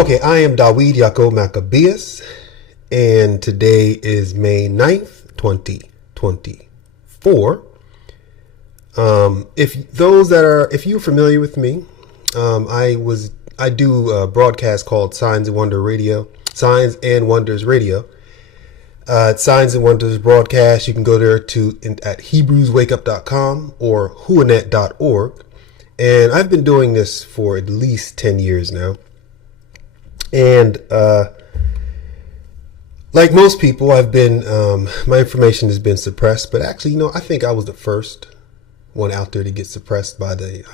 Okay, I am Dawid Yaakov Maccabeus, and today is May 9th, 2024. If you're familiar with me, I do a broadcast called Signs and Wonders Radio. Signs and Wonders broadcast. You can go there at HebrewsWakeUp.com or Huanet.org. And I've been doing this for at least 10 years now. And like most people, my information has been suppressed. But actually, I think I was the first one out there to get suppressed by the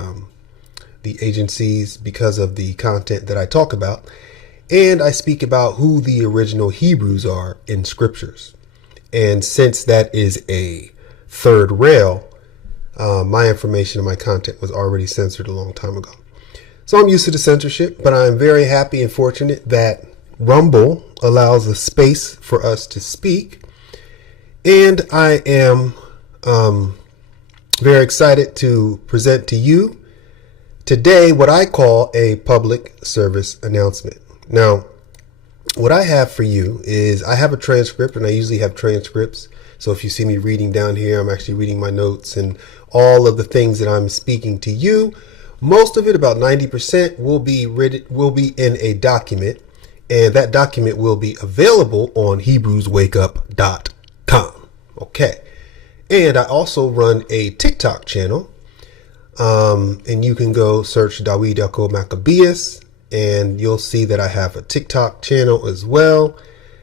agencies because of the content that I talk about. And I speak about who the original Hebrews are in scriptures. And since that is a third rail, my information and my content was already censored a long time ago. So I'm used to the censorship, but I'm very happy and fortunate that Rumble allows a space for us to speak. And I am very excited to present to you today what I call a public service announcement. Now, what I have for you is I have a transcript, and I usually have transcripts. So if you see me reading down here, I'm actually reading my notes and all of the things that I'm speaking to you. Most of it, about 90%, will be in a document, and that document will be available on HebrewsWakeUp.com. Okay. And I also run a TikTok channel, and you can go search Dawid Yaakov Maccabeus, and you'll see that I have a TikTok channel as well.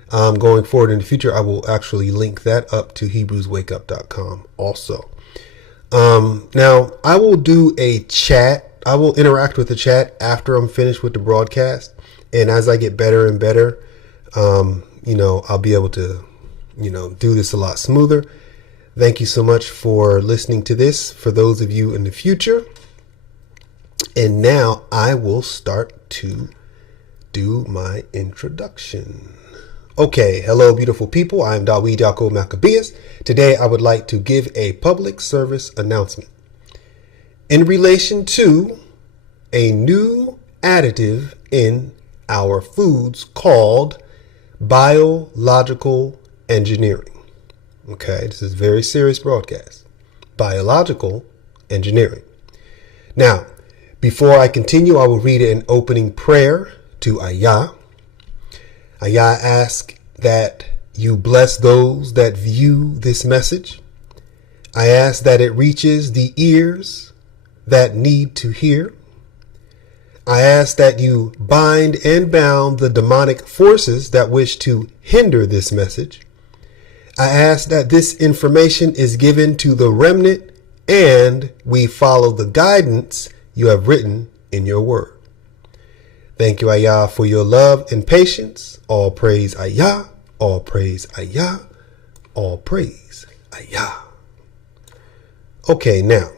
Going forward in the future, I will actually link that up to HebrewsWakeUp.com also. Now, I will do a chat. I will interact with the chat after I'm finished with the broadcast. And as I get better and better, I'll be able to, do this a lot smoother. Thank you so much for listening to this, for those of you in the future. And now I will start to do my introduction. Okay, hello, beautiful people. I'm Dawid Yaakov Maccabeus. Today, I would like to give a public service announcement in relation to a new additive in our foods called biological engineering. Okay, this is a very serious broadcast. Biological engineering. Now, before I continue, I will read an opening prayer to Ayah. Ayah asks that you bless those that view this message. I ask that it reaches the ears that need to hear. I ask that you bind and bound the demonic forces that wish to hinder this message. I ask that this information is given to the remnant and we follow the guidance you have written in your word. Thank you, Ayah, for your love and patience. All praise Ayah, all praise Ayah, all praise Ayah. Okay, now,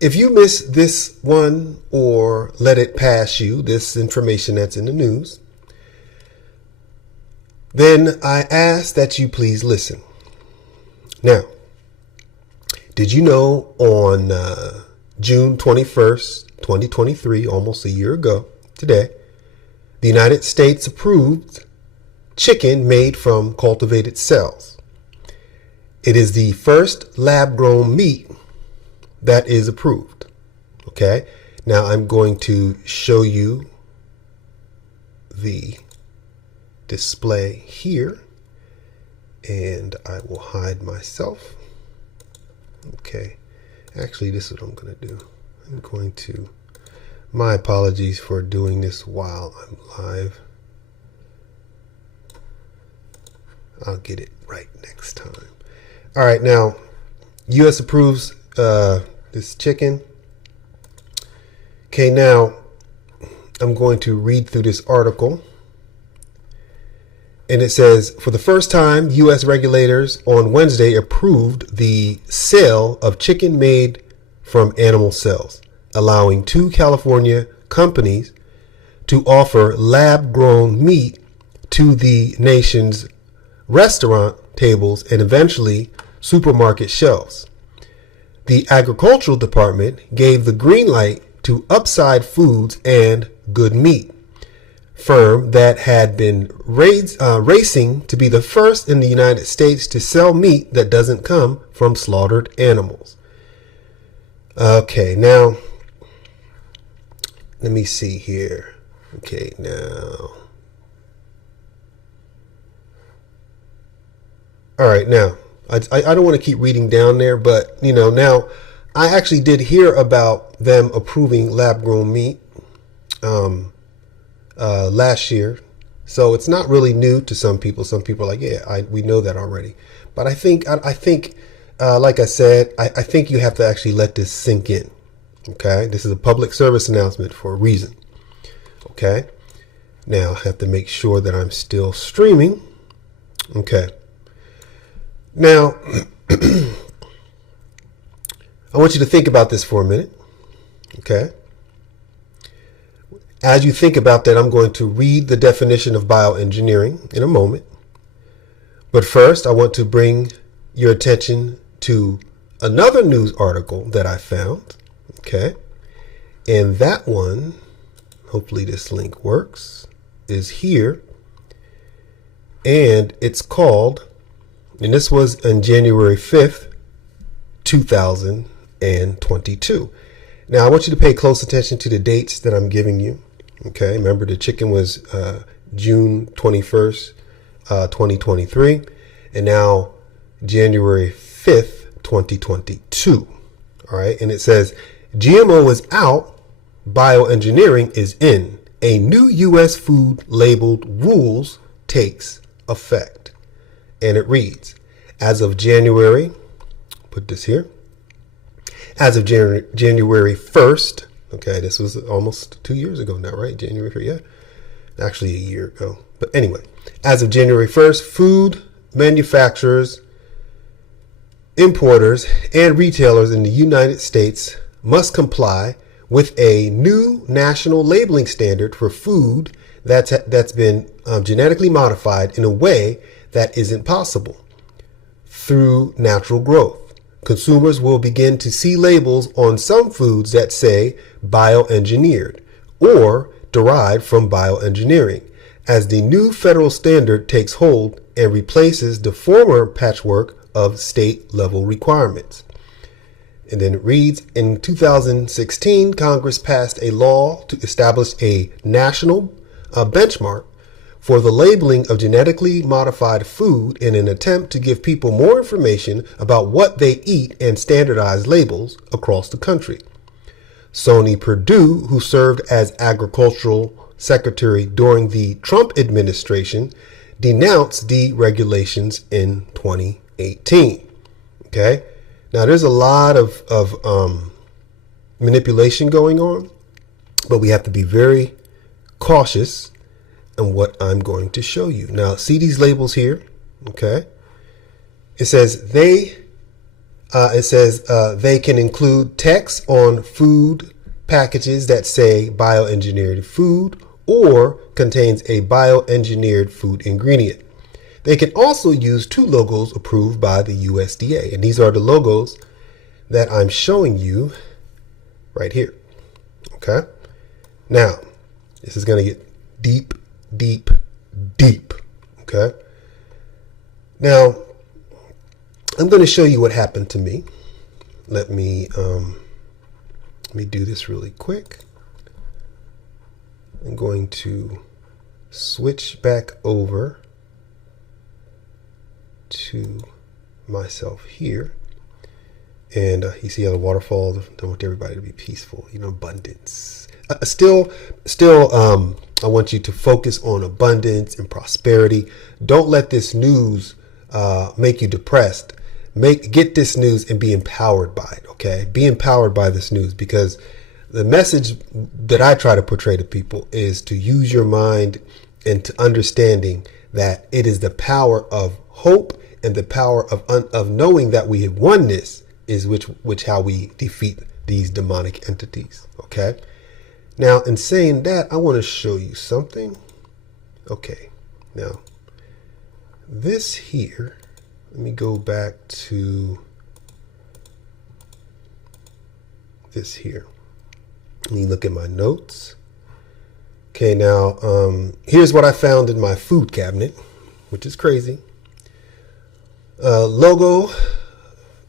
if you miss this one or let it pass you, this information that's in the news, then I ask that you please listen. Now, did you know on June 21st, 2023, almost a year ago today, the United States approved chicken made from cultivated cells. It is the first lab-grown meat that is approved. Okay, now I'm going to show you the display here, and I will hide myself. Okay, actually, this is what I'm going to do. My apologies for doing this while I'm live. I'll get it right next time. All right, now, U.S. approves this chicken. Okay, now, I'm going to read through this article. And it says, for the first time, U.S. regulators on Wednesday approved the sale of chicken made from animal cells, allowing 2 California companies to offer lab-grown meat to the nation's restaurant tables and eventually supermarket shelves. The Agricultural Department gave the green light to Upside Foods and Good Meat, firm that had been racing to be the first in the United States to sell meat that doesn't come from slaughtered animals. Okay, now, let me see here. Okay, now. All right, now, I don't want to keep reading down there, but, you know, now, I actually did hear about them approving lab-grown meat last year. So it's not really new to some people. Some people are like, yeah, we know that already. But I think, like I said, I think you have to actually let this sink in. Okay, this is a public service announcement for a reason. Okay, now I have to make sure that I'm still streaming. Okay, now I want you to think about this for a minute. Okay, as you think about that, I'm going to read the definition of bioengineering in a moment. But first, I want to bring your attention to another news article that I found. Okay, and that one, hopefully this link works, is here. And it's called, and this was on January 5th, 2022. Now, I want you to pay close attention to the dates that I'm giving you. Okay, remember the chicken was June 21st, 2023, and now January 5th, 2022. All right, and it says, GMO is out, bioengineering is in. A new U.S. food labeled rules takes effect. And it reads, as of January, put this here, as of January 1st, okay, this was almost 2 years ago now, right? January, yeah, actually a year ago. But anyway, as of January 1st, food manufacturers, importers, and retailers in the United States must comply with a new national labeling standard for food that's been genetically modified in a way that isn't possible through natural growth. Consumers will begin to see labels on some foods that say bioengineered or derived from bioengineering as the new federal standard takes hold and replaces the former patchwork of state level requirements. And then it reads, in 2016, Congress passed a law to establish a national benchmark for the labeling of genetically modified food in an attempt to give people more information about what they eat and standardize labels across the country. Sonny Perdue, who served as agricultural secretary during the Trump administration, denounced the regulations in 2018. Okay. Now, there's a lot of manipulation going on, but we have to be very cautious in what I'm going to show you. Now, see these labels here, okay? It says they can include text on food packages that say bioengineered food or contains a bioengineered food ingredient. They can also use two logos approved by the USDA. And these are the logos that I'm showing you right here. Okay. Now, this is going to get deep, deep, deep. Okay. Now, I'm going to show you what happened to me. Let me do this really quick. I'm going to switch back over to myself here, and you see how the waterfalls. I want everybody to be peaceful, abundance. Still, I want you to focus on abundance and prosperity. Don't let this news make you depressed. Get this news and be empowered by it. Okay, be empowered by this news, because the message that I try to portray to people is to use your mind and to understanding that it is the power of hope and the power of knowing that we have won this is which how we defeat these demonic entities. Okay. Now, in saying that, I want to show you something. Okay. Now, this here, let me go back to this here. Let me look at my notes. Okay, now here's what I found in my food cabinet, which is crazy. Logo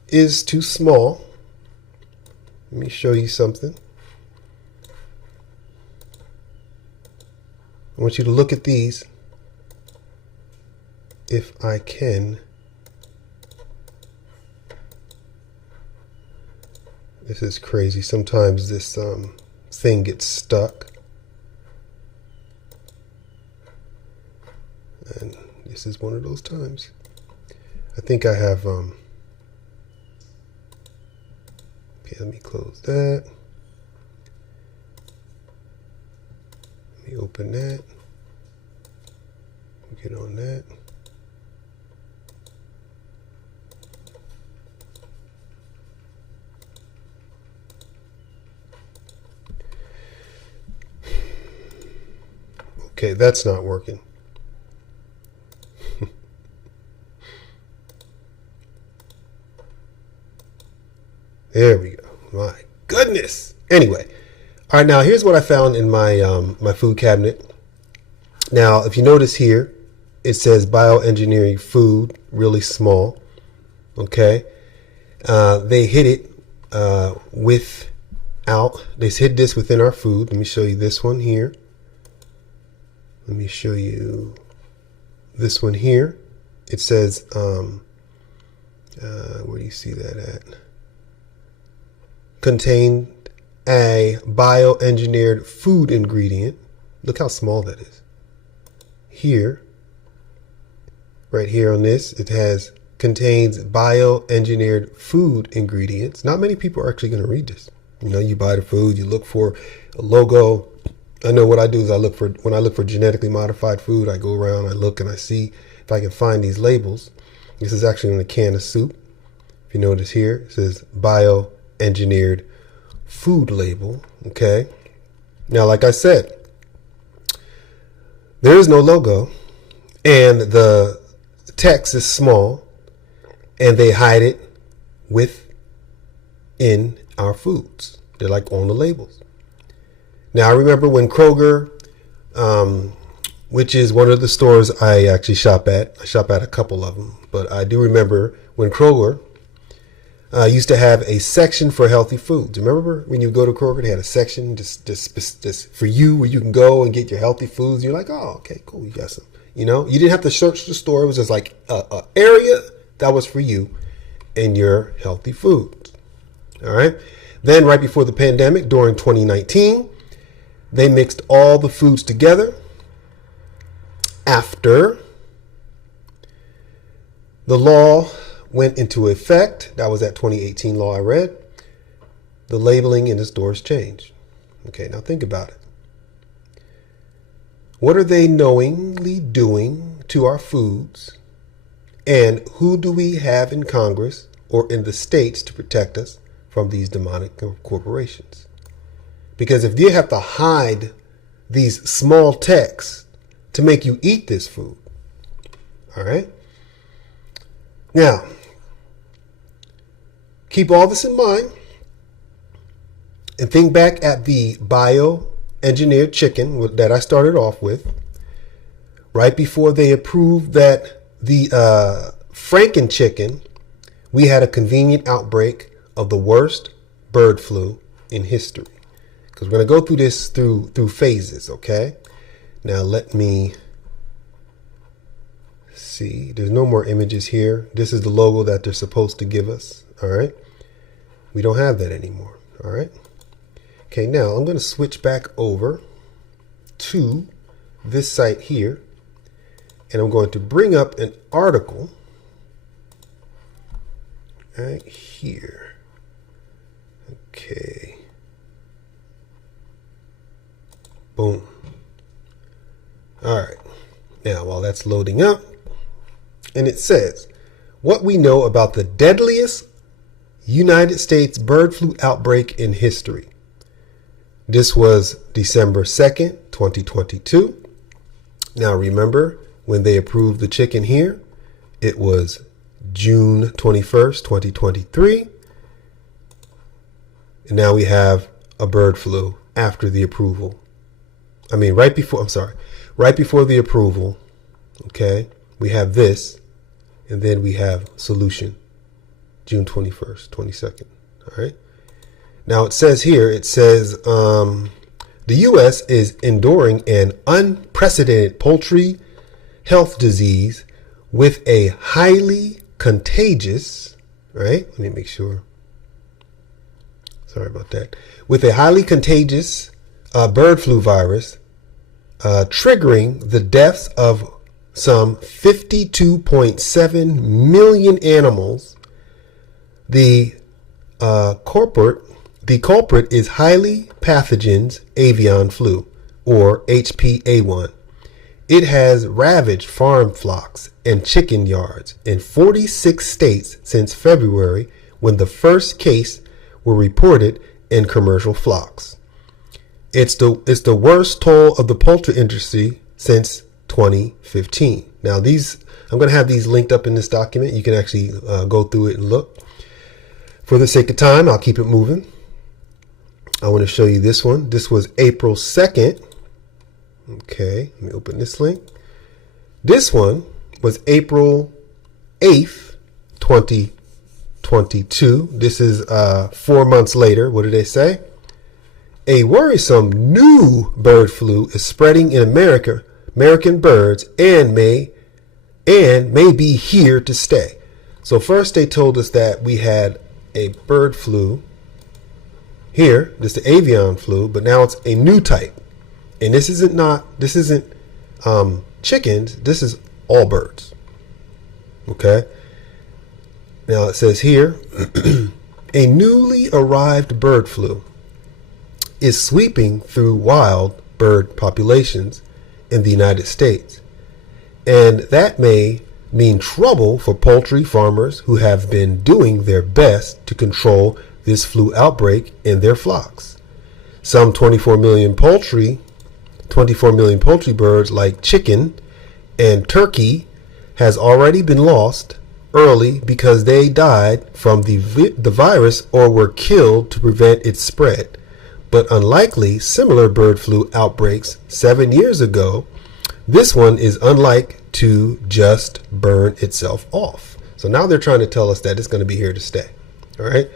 is too small. Let me show you something. I want you to look at these, if I can. This is crazy. Sometimes this thing gets stuck. And this is one of those times. I think I have, okay, let me close that. Let me open that. Get on that. Okay, that's not working. There we go. My goodness. Anyway, all right. Now here's what I found in my my food cabinet. Now, if you notice here, it says bioengineering food, really small. Okay, they hid it They hid this within our food. Let me show you this one here. Let me show you this one here. It says, where do you see that at? Contained a bioengineered food ingredient. Look how small that is. Here, right here on this, it has contains bioengineered food ingredients. Not many people are actually going to read this. You know, you buy the food, you look for a logo. I know what I do is when I look for genetically modified food, I go around, I look and I see if I can find these labels. This is actually on a can of soup. If you notice here, it says bioengineered food label. Okay. Now, like I said, there is no logo and the text is small and they hide it within our foods. They're like on the labels. Now, I remember when Kroger, which is one of the stores I actually shop at. I shop at a couple of them, but I do remember when Kroger used to have a section for healthy foods. Remember when you go to Kroger, they had a section just for you where you can go and get your healthy foods. You're like, oh, okay, cool, you got some. You know, you didn't have to search the store. It was just like a area that was for you and your healthy foods. All right. Then right before the pandemic, during 2019, they mixed all the foods together. After the law went into effect, that was that 2018 law I read, the labeling in the stores changed. Okay, now think about it. What are they knowingly doing to our foods? And who do we have in Congress or in the states to protect us from these demonic corporations? Because if you have to hide these small texts to make you eat this food, all right? Now, keep all this in mind and think back at the bioengineered chicken that I started off with. Right before they approved that the Franken chicken, we had a convenient outbreak of the worst bird flu in history. Because we're going to go through this through phases, okay? Now let me see. There's no more images here. This is the logo that they're supposed to give us, all right? We don't have that anymore, all right? Okay, now I'm going to switch back over to this site here, and I'm going to bring up an article right here. Okay. Boom. All right. Now, while that's loading up, and it says, what we know about the deadliest United States bird flu outbreak in history. This was December 2nd, 2022. Now, remember, when they approved the chicken here, it was June 21st, 2023. And now we have a bird flu after the approval right before the approval, okay, we have this, and then we have solution, June 21st, 22nd, all right? Now it says here, the U.S. is enduring an unprecedented poultry health disease with a highly contagious, right? Let me make sure. Sorry about that. With a highly contagious bird flu virus, triggering the deaths of some 52.7 million animals. The culprit is highly pathogens avian flu, or HPA1. It has ravaged farm flocks and chicken yards in 46 states since February, when the first case were reported in commercial flocks. It's the worst toll of the poultry industry since 2015. Now I'm going to have these linked up in this document. You can actually go through it and look. For the sake of time, I'll keep it moving. I want to show you this one. This was April 2nd. Okay, let me open this link. This one was April 8th, 2022. This is 4 months later. What did they say? A worrisome new bird flu is spreading in American birds and may be here to stay. So first they told us that we had a bird flu here, this is the avian flu, but now it's a new type. And this isn't chickens, this is all birds. Okay? Now it says here, a newly arrived bird flu is sweeping through wild bird populations in the United States. And that may mean trouble for poultry farmers who have been doing their best to control this flu outbreak in their flocks. Some 24 million poultry birds like chicken and turkey has already been lost early because they died from the virus or were killed to prevent its spread. But unlikely similar bird flu outbreaks 7 years ago, this one is unlike to just burn itself off. So now they're trying to tell us that it's going to be here to stay. All right.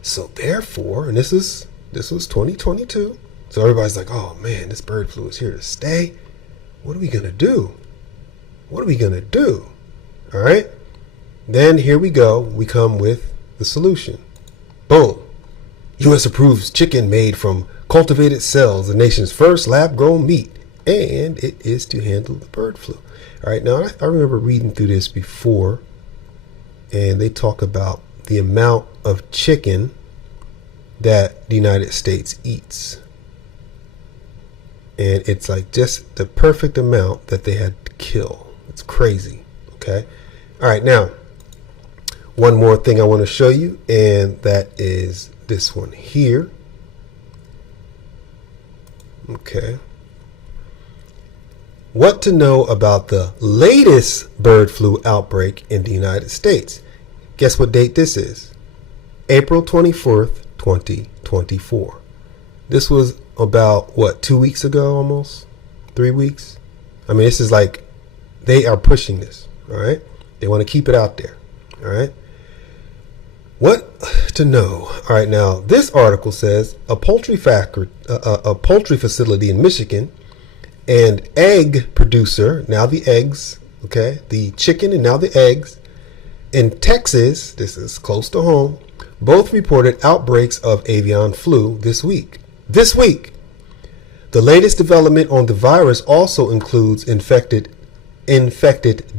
So therefore, and this was 2022. So everybody's like, oh man, this bird flu is here to stay. What are we going to do? What are we going to do? All right. Then here we go. We come with the solution. Boom. U.S. approves chicken made from cultivated cells, the nation's first lab-grown meat, and it is to handle the bird flu. All right, now I remember reading through this before, and they talk about the amount of chicken that the United States eats. And it's like just the perfect amount that they had to kill. It's crazy, okay? All right, now, one more thing I want to show you, and that is this one here. Okay. What to know about the latest bird flu outbreak in the United States? Guess what date this is? April 24th, 2024. This was about, 2 weeks ago almost? 3 weeks? I mean, this is like, they are pushing this, all right? They want to keep it out there, all right? What to know? All right, now this article says a poultry facility in Michigan and egg producer, now the eggs, okay, the chicken and now the eggs, in Texas, this is close to home, both reported outbreaks of avian flu this week. The latest development on the virus also includes infected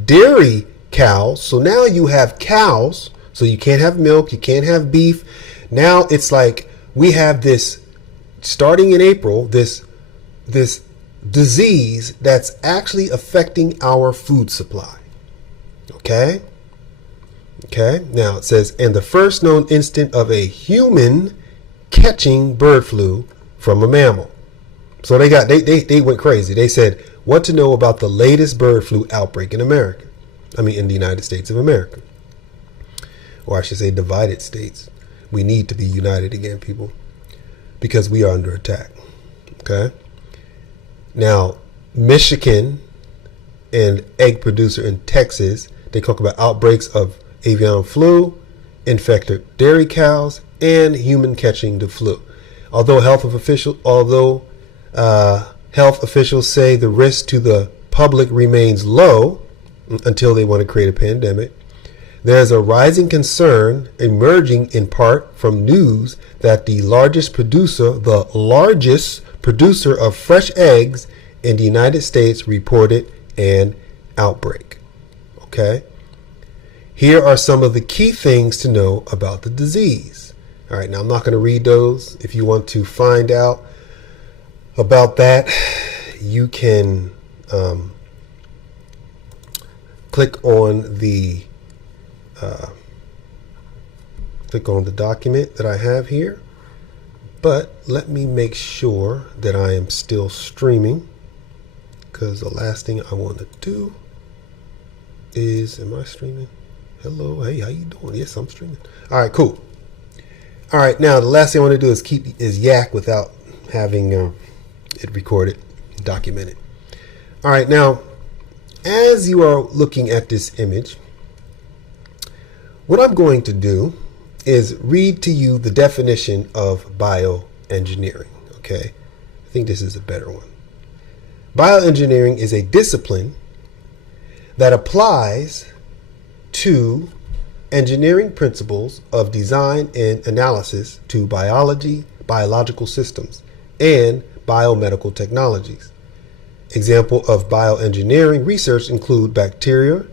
dairy cows. So now you have cows, so you can't have milk, you can't have beef. Now it's like we have this, starting in April, this disease that's actually affecting our food supply. Okay? Okay, now it says, and the first known instance of a human catching bird flu from a mammal. So they went crazy. They said, what to know about the latest bird flu outbreak in America? I mean, in the United States of America. Or I should say divided states. We need to be united again, people, because we are under attack. Okay? Now, Michigan, an egg producer in Texas, they talk about outbreaks of avian flu, infected dairy cows, and human catching the flu. Although health officials say the risk to the public remains low until they want to create a pandemic, there's a rising concern emerging in part from news that the largest producer of fresh eggs in the United States reported an outbreak. Okay? Here are some of the key things to know about the disease. All right, now I'm not going to read those. If you want to find out about that, you can click on the document that I have here. But let me make sure that I am still streaming, because the last thing I want to do is, am I streaming? Hello, hey, how you doing? Yes, I'm streaming. All right, cool. All right, now the last thing I want to do is yak without having it recorded, documented. All right, now as you are looking at this image, what I'm going to do is read to you the definition of bioengineering. Okay, I think this is a better one. Bioengineering is a discipline that applies to engineering principles of design and analysis to biology, biological systems, and biomedical technologies. Example of bioengineering research include bacteria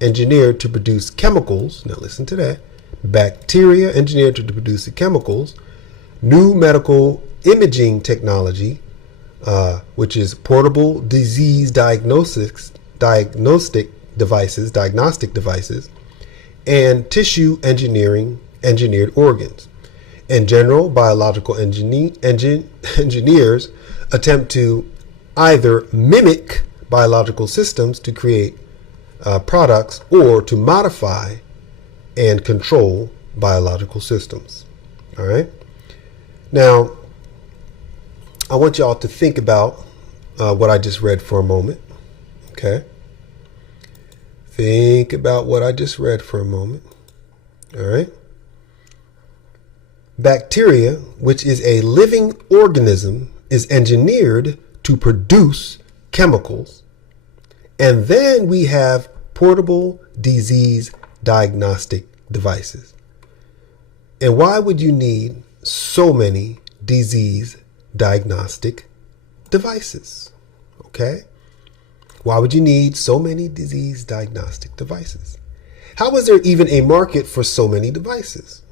engineered to produce chemicals. Now listen to that. Bacteria engineered to produce chemicals. New medical imaging technology, which is portable disease diagnostic devices, and tissue engineered organs. In general, biological engineers attempt to either mimic biological systems to create products, or to modify and control biological systems. All right. Now, I want y'all to think about what I just read for a moment. Okay. Think about what I just read for a moment. All right. Bacteria, which is a living organism, is engineered to produce chemicals. And then we have portable disease diagnostic devices. And why would you need so many disease diagnostic devices? Okay? Why would you need so many disease diagnostic devices? How is there even a market for so many devices?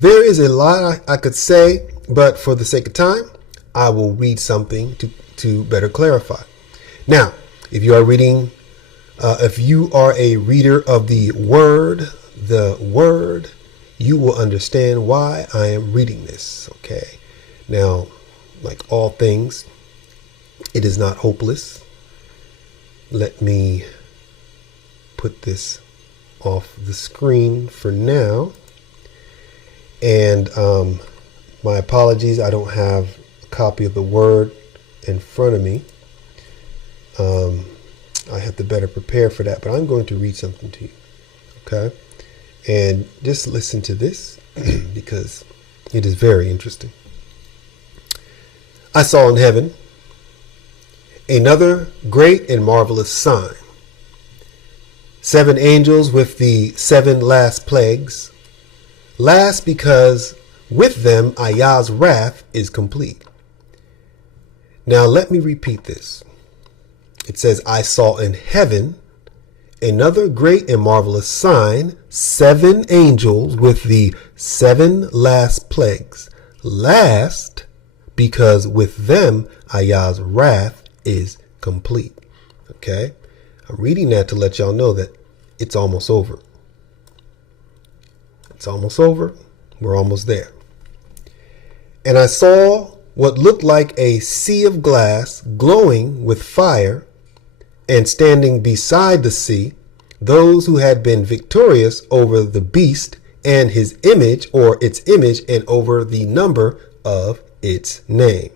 There is a lot I could say, but for the sake of time, I will read something to better clarify. Now, if you are a reader of the word, you will understand why I am reading this. Okay. Now, like all things, it is not hopeless. Let me put this off the screen for now. And my apologies, I don't have a copy of the word in front of me. I have to better prepare for that, but I'm going to read something to you. Okay? And just listen to this because it is very interesting. I saw in heaven another great and marvelous sign. 7 angels with the 7 last plagues. Last because with them Ayah's wrath is complete. Now let me repeat this. It says, I saw in heaven another great and marvelous sign, 7 angels with the 7 last plagues. Last because with them Ayah's wrath is complete. Okay? I'm reading that to let y'all know that it's almost over. It's almost over. We're almost there. And I saw what looked like a sea of glass glowing with fire, and standing beside the sea, those who had been victorious over the beast and his image, or its image, and over the number of its name.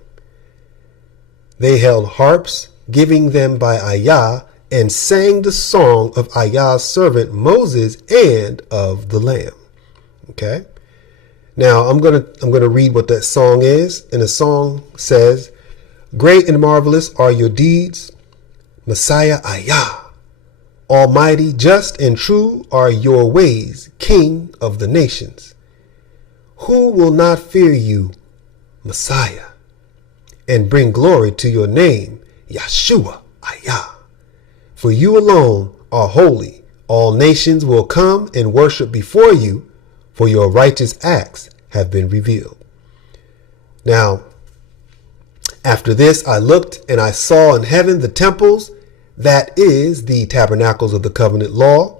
They held harps, giving them by Ayah, and sang the song of Ayah's servant Moses and of the Lamb. Okay. Now I'm gonna read what that song is, and the song says, "Great and marvelous are your deeds, Messiah Ayah. Almighty, just and true are your ways, King of the nations. Who will not fear you, Messiah, and bring glory to your name, Yeshua Ayah? For you alone are holy. All nations will come and worship before you, for your righteous acts have been revealed." Now, after this, I looked and I saw in heaven the temples, that is the tabernacles of the covenant law,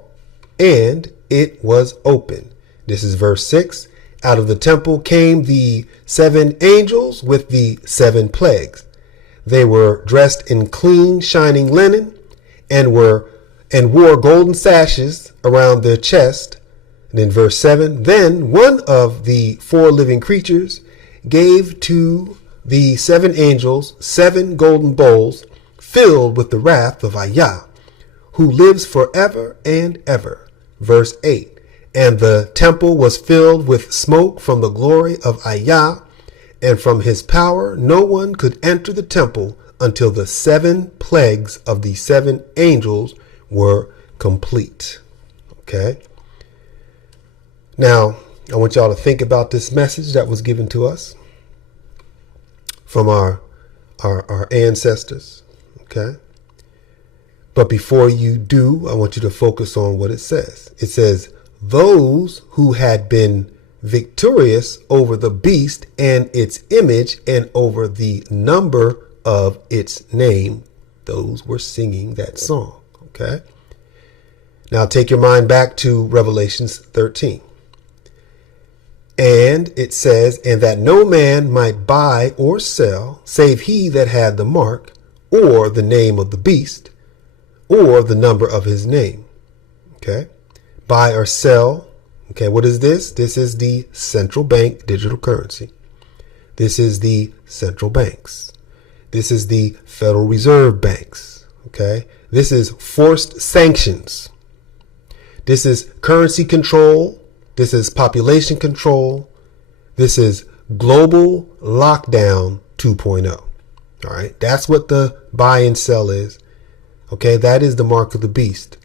and it was open. This is verse 6. Out of the temple came the 7 angels with the 7 plagues. They were dressed in clean, shining linen and wore golden sashes around their chest. And in verse 7, then one of the 4 living creatures gave to the 7 angels 7 golden bowls filled with the wrath of Ayah, who lives forever and ever. Verse 8, and the temple was filled with smoke from the glory of Ayah, and from his power no one could enter the temple until the 7 plagues of the 7 angels were complete. Okay. Now, I want y'all to think about this message that was given to us from our ancestors. Okay. But before you do, I want you to focus on what it says. It says, those who had been victorious over the beast and its image and over the number of its name, those were singing that song. Okay. Now take your mind back to Revelations 13. And it says, and that no man might buy or sell, save he that had the mark, or the name of the beast, or the number of his name. Okay. Buy or sell. Okay. What is this? This is the central bank digital currency. This is the central banks. This is the Federal Reserve banks. Okay. This is forced sanctions. This is currency control. This is population control. This is global lockdown 2.0. All right. That's what the buy and sell is. Okay. That is the mark of the beast.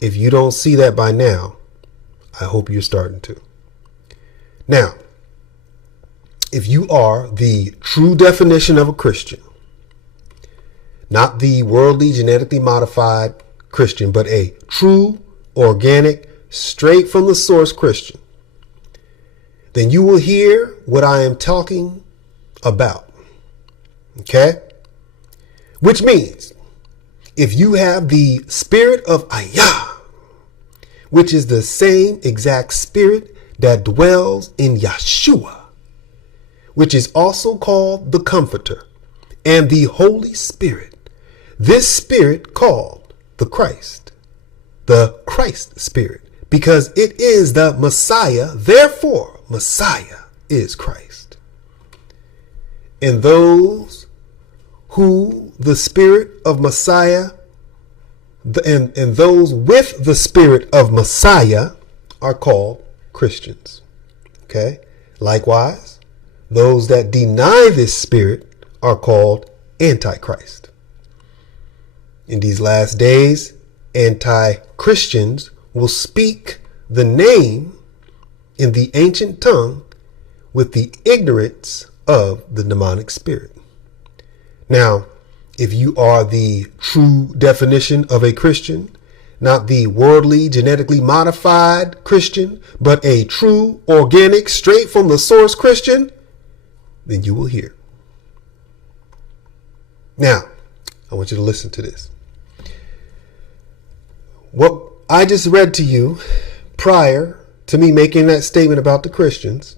If you don't see that by now, I hope you're starting to. Now, if you are the true definition of a Christian, not the worldly, genetically modified Christian, but a true, organic, straight from the source Christian, then you will hear what I am talking about. Okay? Which means, if you have the spirit of Ayah, which is the same exact spirit that dwells in Yeshua, which is also called the Comforter and the Holy Spirit, this spirit called the Christ Spirit, because it is the Messiah, therefore Messiah is Christ. And those who the spirit of Messiah and those with the spirit of Messiah are called Christians. Okay. Likewise, those that deny this spirit are called Antichrist. In these last days, anti-Christians will speak the name in the ancient tongue with the ignorance of the demonic spirit. Now, if you are the true definition of a Christian, not the worldly, genetically modified Christian, but a true, organic, straight from the source Christian, then you will hear. Now, I want you to listen to this. What I just read to you prior to me making that statement about the Christians,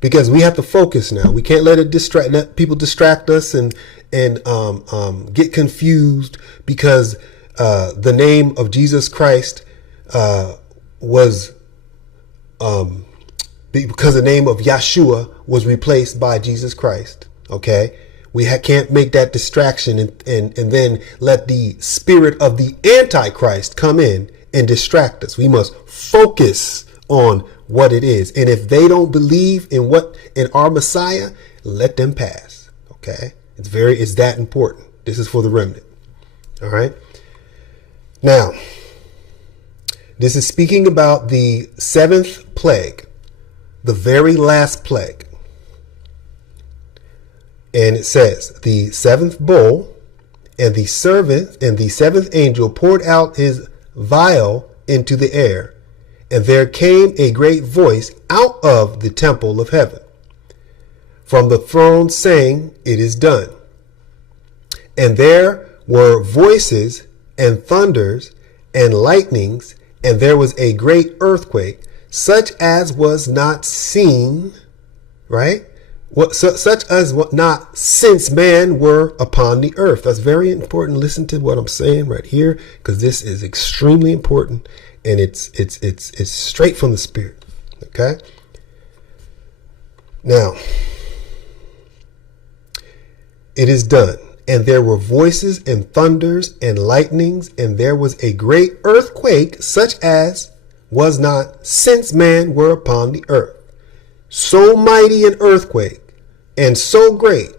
because we have to focus now. We can't let people distract us and get confused because the name of Jesus Christ because the name of Yeshua was replaced by Jesus Christ. Okay, We can't make that distraction and then let the spirit of the Antichrist come in and distract us. We must focus on what it is. And if they don't believe in our Messiah, let them pass. Okay. It's that important. This is for the remnant. All right. Now, this is speaking about the seventh plague, the very last plague. And it says, the seventh bowl and the seventh angel poured out his vial into the air, and there came a great voice out of the temple of heaven from the throne saying, "It is done." And there were voices and thunders and lightnings, and there was a great earthquake, such as was not seen, right? Such as what not since man were upon the earth. That's very important. Listen to what I'm saying right here, because this is extremely important, and it's straight from the Spirit. Okay. Now, it is done. And there were voices and thunders and lightnings, and there was a great earthquake, such as was not since man were upon the earth. So mighty an earthquake, and so great.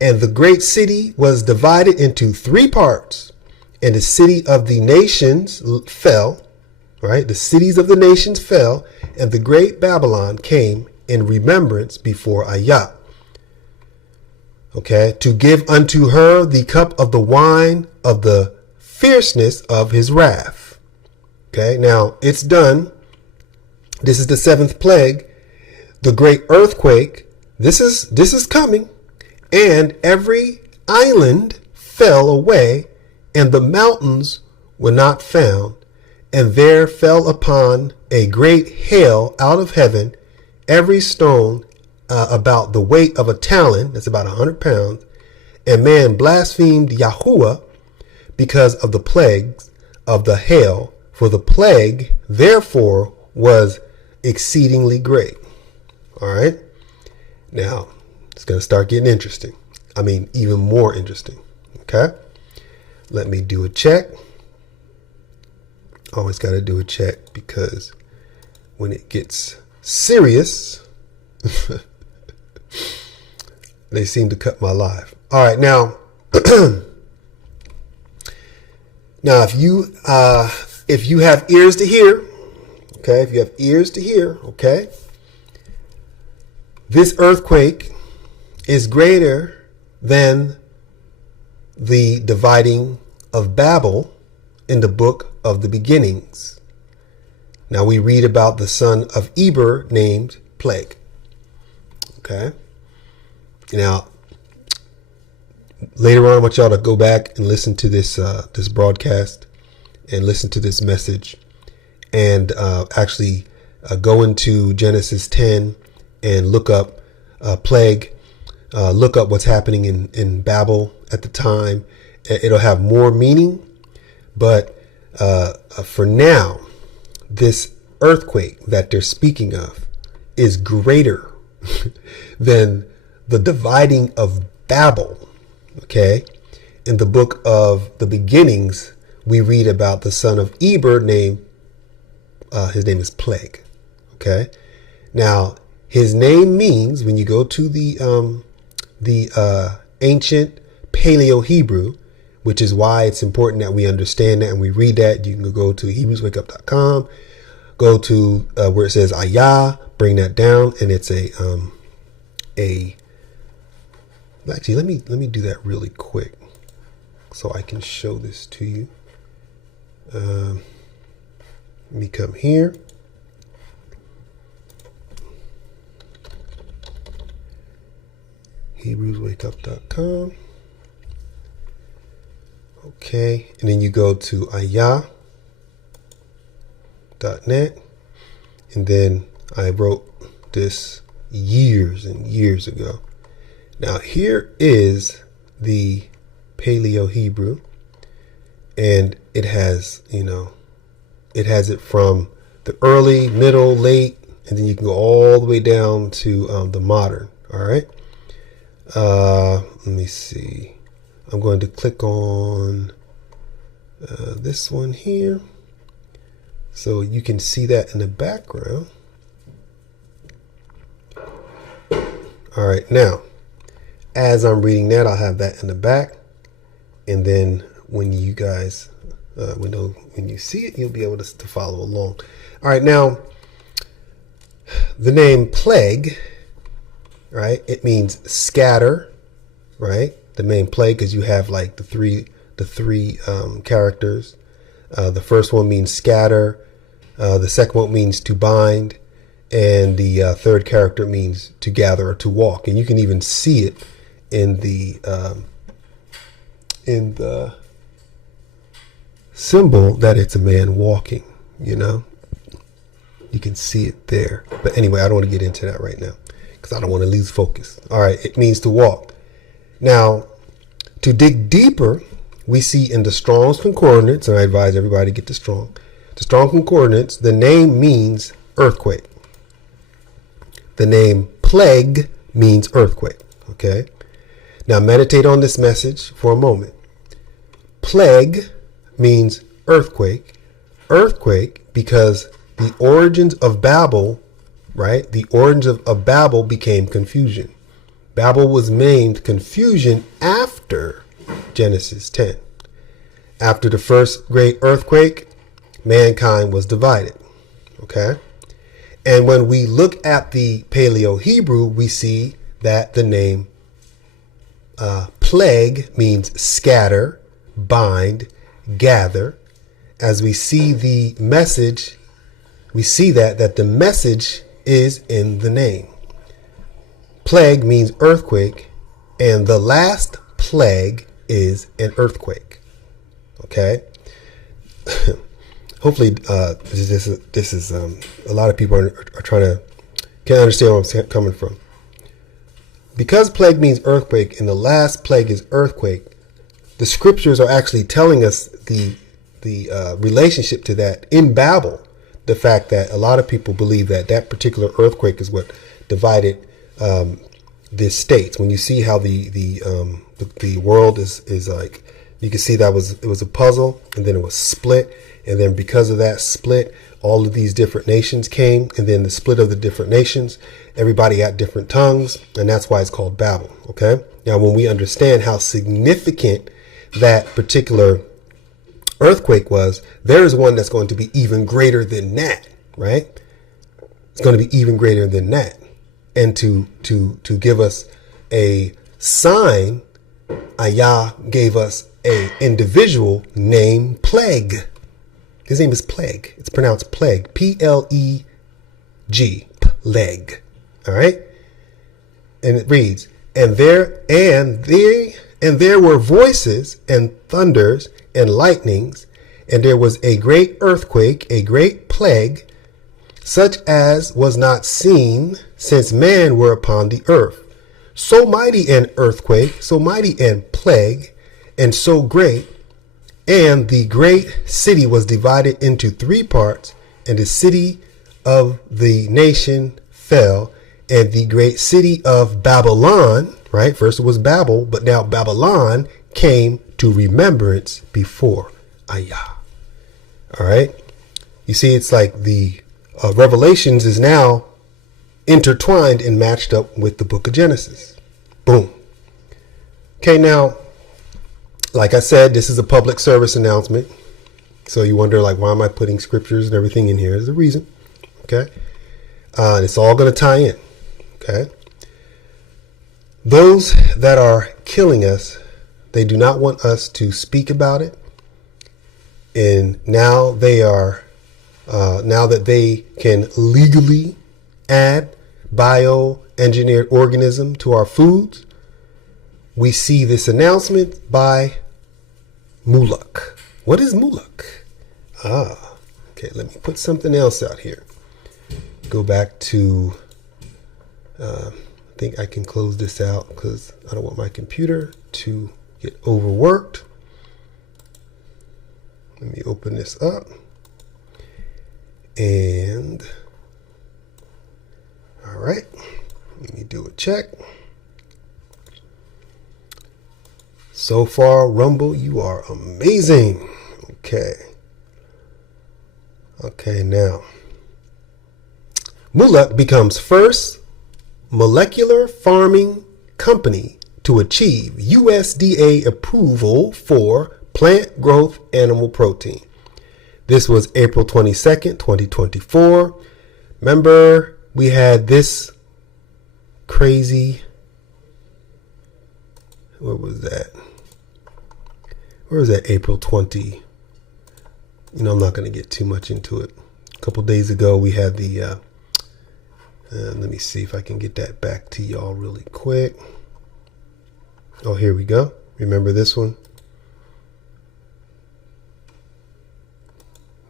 And the great city was divided into three parts, and the city of the nations fell, right? The cities of the nations fell, and the great Babylon came in remembrance before Ayah. Okay, to give unto her the cup of the wine of the fierceness of his wrath. Okay, now it's done. This is the seventh plague, the great earthquake. This is coming, and every island fell away, and the mountains were not found, and there fell upon a great hail out of heaven, every stone about the weight of a talent, that's about 100 pounds, and man blasphemed Yahuwah because of the plagues of the hail, for the plague therefore was exceedingly great. All right. Now it's going to start getting interesting. I mean, even more interesting. Okay. Let me do a check. Always got to do a check, because when it gets serious, they seem to cut my life. All right, now, now if you have ears to hear, okay, if you have ears to hear, okay, this earthquake is greater than the dividing of Babel in the book of the beginnings. Now we read about the son of Eber named Plague. Okay. Now, later on, I want y'all to go back and listen to this this broadcast and listen to this message, and actually go into Genesis 10 and look up plague, look up what's happening in Babel at the time. It'll have more meaning, but for now, this earthquake that they're speaking of is greater than the dividing of Babel. Okay. In the book of the beginnings, we read about the son of Eber named, his name is Plague. Okay. Now his name means, when you go to the ancient Paleo Hebrew, which is why it's important that we understand that and we read that. You can go to HebrewsWakeUp.com, go to where it says Ayah, bring that down, and it's actually let me do that really quick so I can show this to you. Let me come here. HebrewsWakeUp.com. Okay, and then you go to ayah.net, and then I wrote this years and years ago. Now here is the Paleo Hebrew, and it has, it has it from the early, middle, late, and then you can go all the way down to the modern. All right. Let me see. I'm going to click on this one here, so you can see that in the background. All right, now, as I'm reading that, I'll have that in the back, and then when you guys, when you see it, you'll be able to follow along. All right, now, the name plague, right? It means scatter, right? The name plague, because you have like the three characters. The first one means scatter. The second one means to bind. And the third character means to gather or to walk. And you can even see it in the symbol that it's a man walking, you know. You can see it there. But anyway, I don't want to get into that right now because I don't want to lose focus. All right, it means to walk. Now, to dig deeper, we see in the Strong's Concordance, and I advise everybody to get the Strong Concordance, the name means earthquake. The name plague means earthquake, okay? Now meditate on this message for a moment. Plague means earthquake. Earthquake because the origins of Babel, right? The origins of Babel became confusion. Babel was named confusion after Genesis 10. After the first great earthquake, mankind was divided, okay? And when we look at the Paleo-Hebrew, we see that the name plague means scatter, bind, gather. As we see the message, we see that the message is in the name. Plague means earthquake, and the last plague is an earthquake. Okay? Hopefully, this is a lot of people are trying to can't understand where I'm coming from. Because plague means earthquake and the last plague is earthquake, the scriptures are actually telling us the relationship to that in Babel. The fact that a lot of people believe that particular earthquake is what divided the states. When you see how the world is like, you can see that it was a puzzle, and then it was split. And then because of that split, all of these different nations came. And then the split of the different nations, everybody got different tongues. And that's why it's called Babel. Okay. Now, when we understand how significant that particular earthquake was, there is one that's going to be even greater than that. Right. It's going to be even greater than that. And to give us a sign, Ayah gave us a individual named Plague. His name is Plague. It's pronounced Plague. P-L-E-G. Plague. All right. And it reads, and there were voices and thunders and lightnings, and there was a great earthquake, a great plague, such as was not seen since man were upon the earth. So mighty an earthquake, so mighty an plague, and so great. And the great city was divided into three parts, and the city of the nation fell, and the great city of Babylon, right? First it was Babel, but now Babylon came to remembrance before Ayah. All right. You see, it's like the Revelations is now intertwined and matched up with the book of Genesis. Boom. Okay, now, like I said, this is a public service announcement. So you wonder, like, why am I putting scriptures and everything in here? There's a reason. Okay. And it's all going to tie in. Okay. Those that are killing us, they do not want us to speak about it. And now they are, now that they can legally add bioengineered organism to our foods, we see this announcement by Moloch. What is Moloch? Okay, let me put something else out here. Go back to, I think I can close this out because I don't want my computer to get overworked. Let me open this up. And, all right, let me do a check. So far, Rumble, you are amazing. Okay. Okay, now. Molech becomes first molecular farming company to achieve USDA approval for plant growth animal protein. This was April 22nd, 2024. Remember, we had this crazy, what was that? Where was that April 20? I'm not going to get too much into it. A couple days ago, we had the, let me see if I can get that back to y'all really quick. Oh, here we go. Remember this one?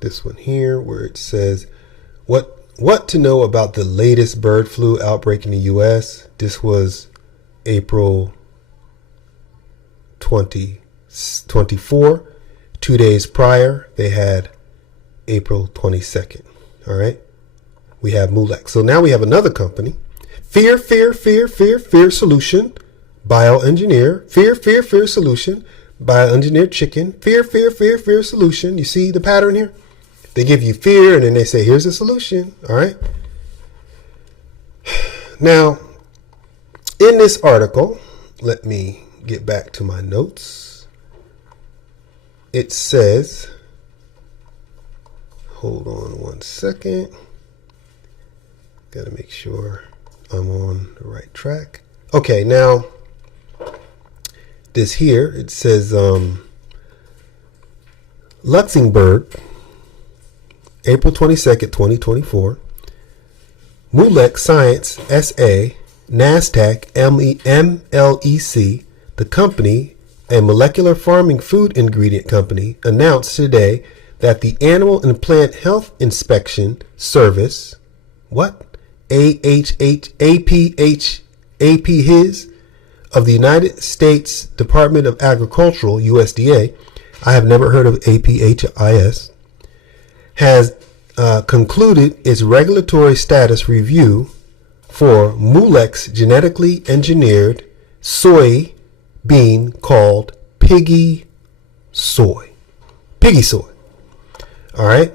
This one here where it says, what to know about the latest bird flu outbreak in the U.S. This was April 2024. 2 days prior, they had April 22nd. All right. We have Molech. So now we have another company. Fear solution. Bioengineer. Fear solution. Bioengineered chicken. Fear solution. You see the pattern here? They give you fear and then they say, here's the solution. All right. Now, in this article, let me get back to my notes. It says, hold on one second. Got to make sure I'm on the right track. Okay, now, this here, it says Luxembourg, April 22nd, 2024. Molech Science SA, NASDAQ MLEC, the company, a molecular farming food ingredient company, announced today that the Animal and Plant Health Inspection Service, APHIS, of the United States Department of Agriculture, USDA, I have never heard of APHIS, has concluded its regulatory status review for Molech's genetically engineered soy bean called piggy soy. Piggy soy. All right.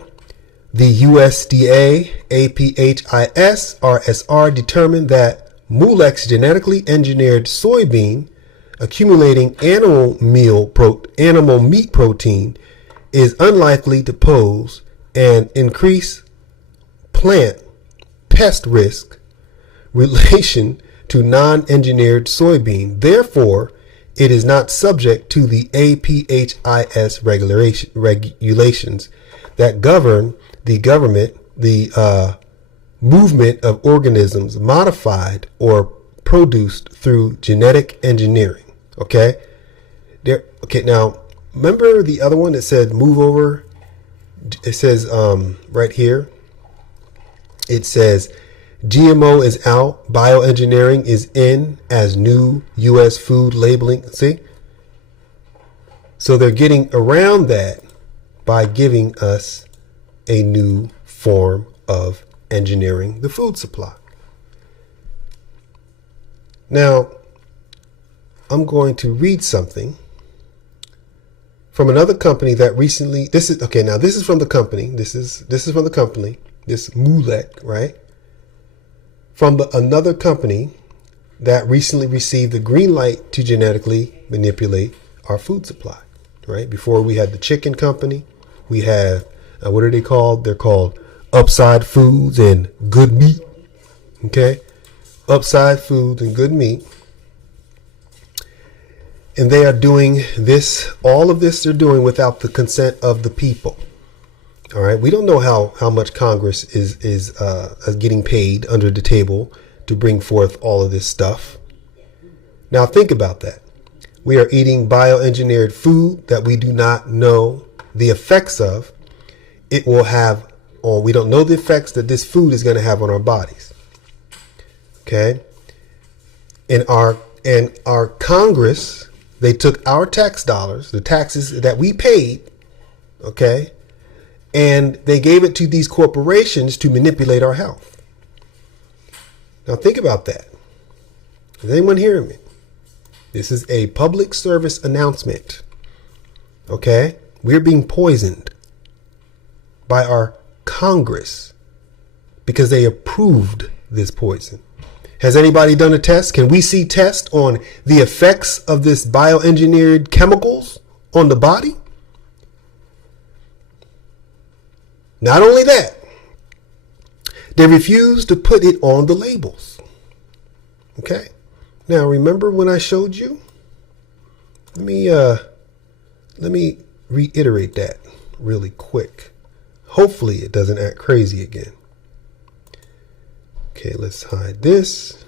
The USDA APHIS RSR determined that Molech's genetically engineered soybean accumulating animal meat protein is unlikely to pose an increased plant pest risk relation to non-engineered soybean. Therefore, it is not subject to the APHIS regulations that govern the movement of organisms modified or produced through genetic engineering. Okay. Okay. Now, remember the other one that said move over? It says right here. It says GMO is out, bioengineering is in as new U.S. food labeling. See? So they're getting around that by giving us a new form of engineering the food supply. Now, I'm going to read something from another company that recently, this is from the company, this is from the company, this Molech, right? From another company that recently received the green light to genetically manipulate our food supply, right? Before we had the chicken company, we have, what are they called? They're called Upside Foods and Good Meat. Okay. Upside Foods and Good Meat. And they are doing this, all of this they're doing without the consent of the people. All right. We don't know how much Congress is getting paid under the table to bring forth all of this stuff. Now think about that. We are eating bioengineered food that we do not know the effects of. It will have, or we don't know the effects that this food is going to have on our bodies. Okay. And our Congress, they took our tax dollars, the taxes that we paid, okay, and they gave it to these corporations to manipulate our health. Now think about that. Is anyone hearing me? This is a public service announcement. Okay? We're being poisoned by our Congress because they approved this poison. Has anybody done a test? Can we see tests on the effects of this bioengineered chemicals on the body? Not only that, they refuse to put it on the labels. Okay? Now, remember when I showed you? Let me reiterate that really quick. Hopefully it doesn't act crazy again. Okay, let's hide this.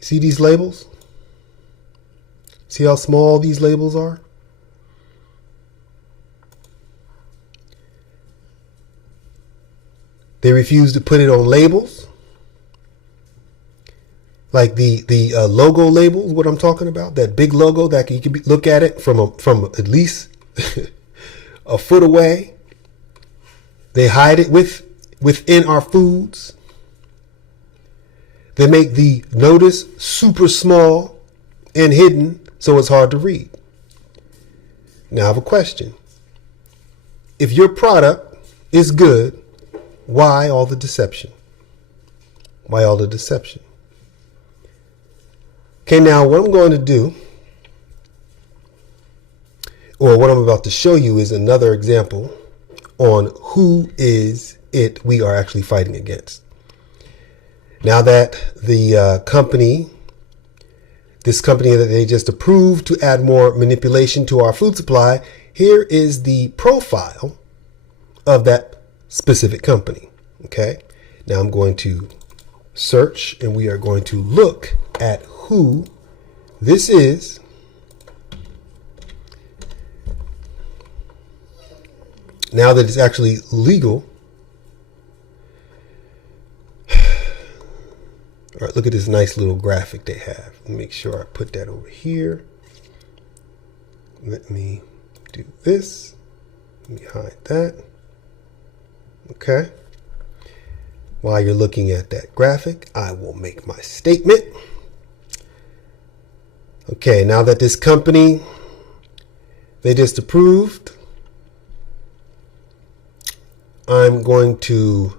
See these labels? See how small these labels are? They refuse to put it on labels. Like the logo labels, what I'm talking about, that big logo that you can look at it from at least a foot away. They hide it within our foods. They make the notice super small and hidden so it's hard to read. Now I have a question. If your product is good, why all the deception? Why all the deception? Okay, now what I'm going to do, or what I'm about to show you, is another example on who is it we are actually fighting against. Now that the this company that they just approved to add more manipulation to our food supply, here is the profile of that specific company. Okay, now I'm going to search and we are going to look at who this is. Now that it's actually legal. All right, look at this nice little graphic they have. Let me make sure I put that over here. Let me do this. Let me hide that. Okay. While you're looking at that graphic, I will make my statement. Okay, now that this company, they just approved, I'm going to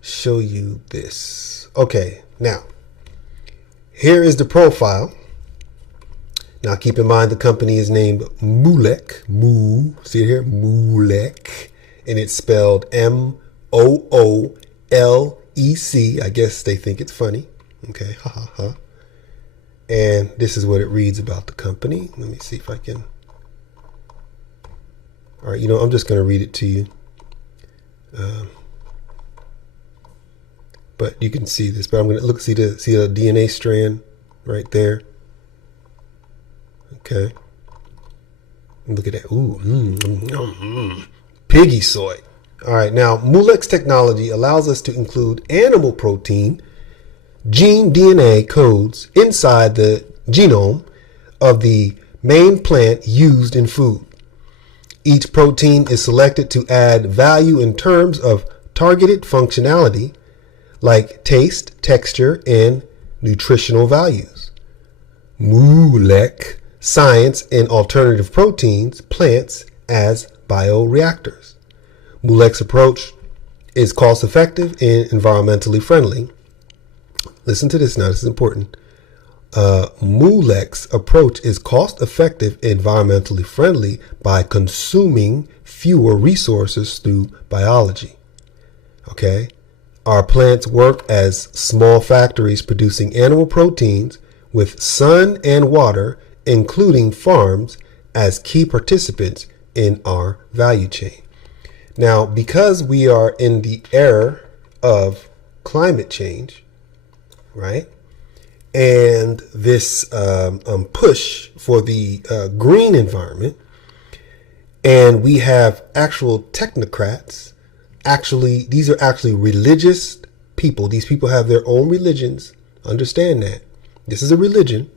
show you this. Okay, now, here is the profile. Now keep in mind the company is named Molech. See it here? Molech. And it's spelled Moolec. I guess they think it's funny. Okay, ha ha ha. And this is what it reads about the company. Let me see if I can. All right, I'm just going to read it to you. But you can see this. But I'm going to see the DNA strand right there. Okay. And look at that. Ooh, piggy soy. All right, now Molech's technology allows us to include animal protein, gene DNA codes inside the genome of the main plant used in food. Each protein is selected to add value in terms of targeted functionality like taste, texture, and nutritional values. Molech science and alternative proteins, plants as bioreactors. Molech's approach is cost effective and environmentally friendly. Listen to this now, this is important. Molech's approach is cost effective and environmentally friendly by consuming fewer resources through biology. Okay? Our plants work as small factories producing animal proteins with sun and water, including farms, as key participants in our value chain. Now, because we are in the era of climate change, right? And this push for the green environment, and we have actual technocrats. Actually, these are actually religious people. These people have their own religions. Understand that. This is a religion,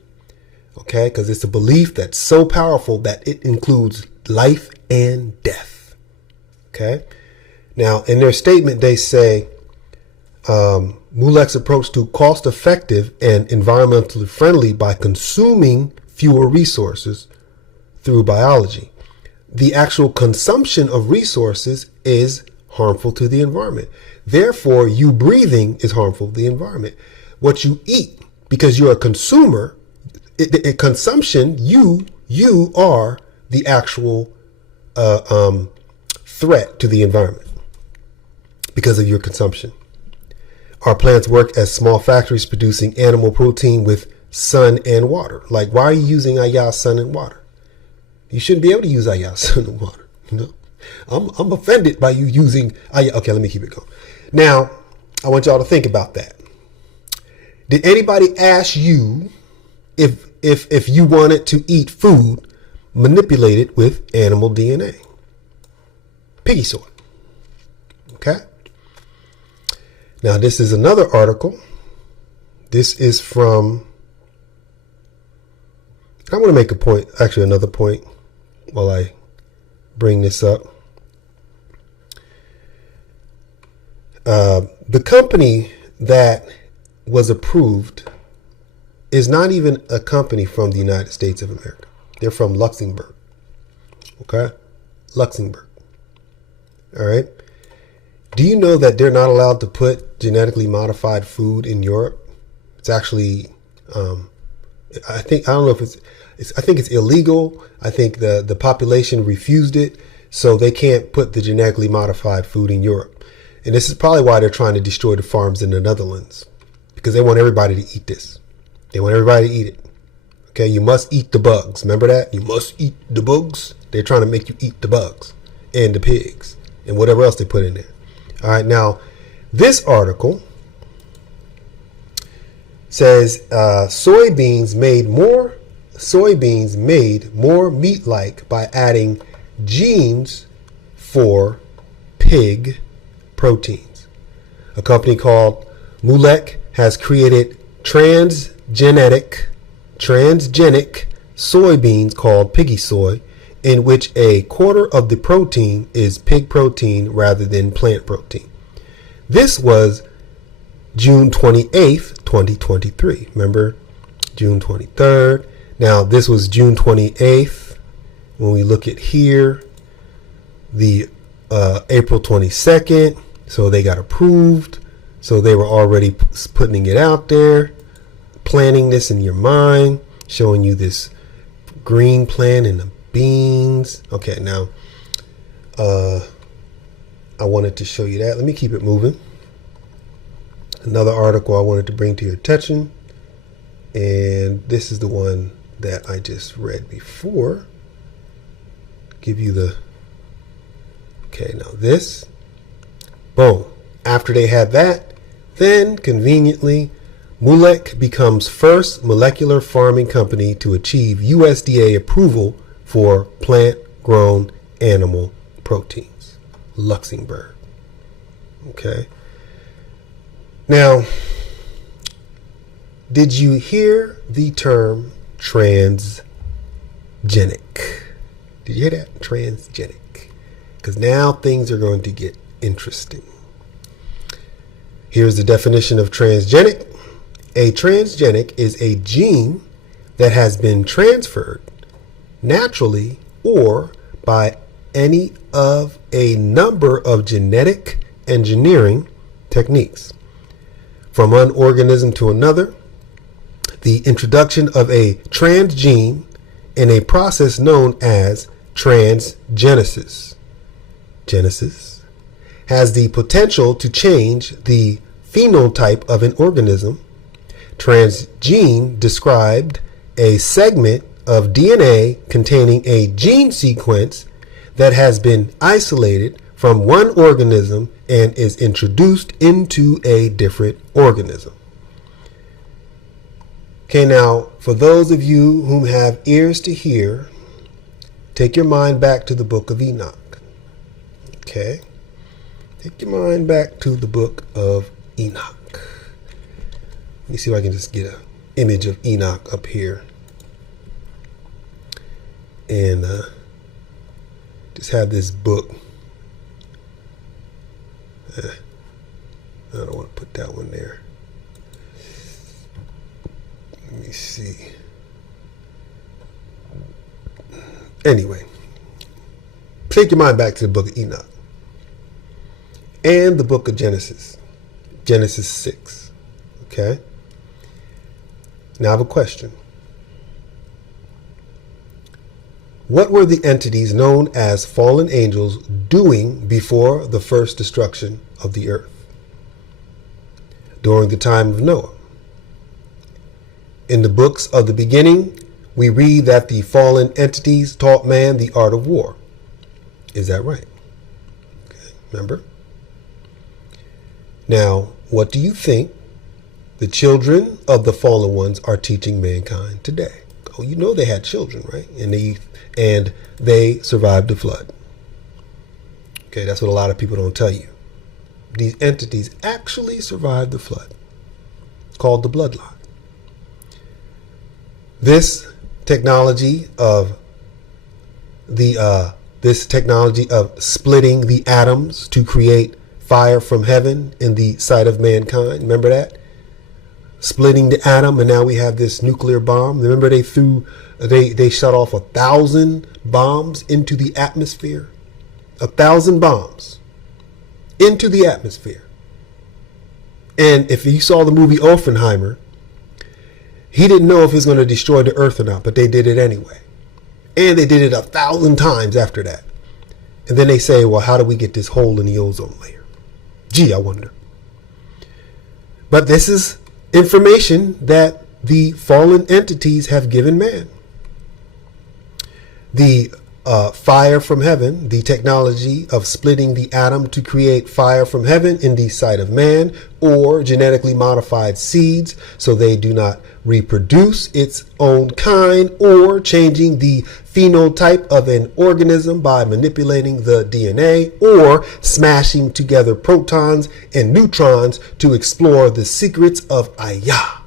okay? Because it's a belief that's so powerful that it includes life and death, okay? Now, in their statement, they say Molech's approach to cost-effective and environmentally friendly by consuming fewer resources through biology. The actual consumption of resources is harmful to the environment. Therefore, you breathing is harmful to the environment. What you eat, because you're a consumer, consumption, you are the actual threat to the environment because of your consumption. Our plants work as small factories producing animal protein with sun and water. Like, why are you using ayah, sun, and water? You shouldn't be able to use ayah, sun, and water. You know, I'm offended by you using ayah. Okay, let me keep it going. Now, I want y'all to think about that. Did anybody ask you if you wanted to eat food manipulated with animal DNA? Piggy soy. Okay. Now, this is another article. This is from, I want to make a point, actually another point while I bring this up. The company that was approved is not even a company from the United States of America. They're from Luxembourg. Okay? Luxembourg. All right? Do you know that they're not allowed to put genetically modified food in Europe? It's actually, I think it's illegal. I think the population refused it, so they can't put the genetically modified food in Europe. And this is probably why they're trying to destroy the farms in the Netherlands, because they want everybody to eat this. They want everybody to eat it. Okay, you must eat the bugs. Remember that? You must eat the bugs. They're trying to make you eat the bugs and the pigs and whatever else they put in there. All right, now this article says soybeans made more meat-like by adding genes for pig proteins. A company called Molech has created transgenic soybeans called piggy soy, in which a quarter of the protein is pig protein rather than plant protein. This was June 28th, 2023. Remember, June 23rd. Now, this was June 28th. When we look at here, the April 22nd. So they got approved. So they were already putting it out there, planning this in your mind, showing you this green plant and the beans. Okay, now I wanted to show you that. Let me keep it moving. Another article I wanted to bring to your attention, and this is the one that I just read before. Give you the, okay, now this, boom. After they had that, then conveniently, Molech becomes first molecular farming company to achieve USDA approval for plant-grown animal proteins. Luxembourg. Okay. Now, did you hear the term transgenic? Did you hear that? Transgenic. Because now things are going to get interesting. Here's the definition of transgenic. A transgenic is a gene that has been transferred naturally or by any of a number of genetic engineering techniques from one organism to another. The introduction of a transgene in a process known as transgenesis has the potential to change the phenotype of an organism. Transgene described a segment of DNA containing a gene sequence that has been isolated from one organism and is introduced into a different organism. Okay, now, for those of you who have ears to hear, take your mind back to the book of Enoch. Okay? Take your mind back to the book of Enoch. Let me see if I can just get an image of Enoch up here. And just have this book. I don't want to put put that one there. Let me see. Anyway, take your mind back to the book of Enoch and the book of Genesis. Genesis 6. Okay? Now I have a question. What were the entities known as fallen angels doing before the first destruction of the earth? During the time of Noah. In the books of the beginning, we read that the fallen entities taught man the art of war. Is that right? Okay, remember? Now, what do you think the children of the fallen ones are teaching mankind today? Oh, you know they had children, right? And they survived the flood. Okay, that's what a lot of people don't tell you. These entities actually survived the flood, called the bloodline. This technology of splitting the atoms to create fire from heaven in the sight of mankind. Remember that? Splitting the atom, and now we have this nuclear bomb. Remember they shot off 1,000 bombs into the atmosphere? 1,000 bombs into the atmosphere. And if you saw the movie Oppenheimer, he didn't know if he was going to destroy the earth or not, but they did it anyway. And they did it 1,000 times after that. And then they say, well, how do we get this hole in the ozone layer? Gee, I wonder. But this is information that the fallen entities have given man. The fire from heaven, the technology of splitting the atom to create fire from heaven in the sight of man, or genetically modified seeds so they do not reproduce its own kind, or changing the phenotype of an organism by manipulating the DNA, or smashing together protons and neutrons to explore the secrets of Ayah.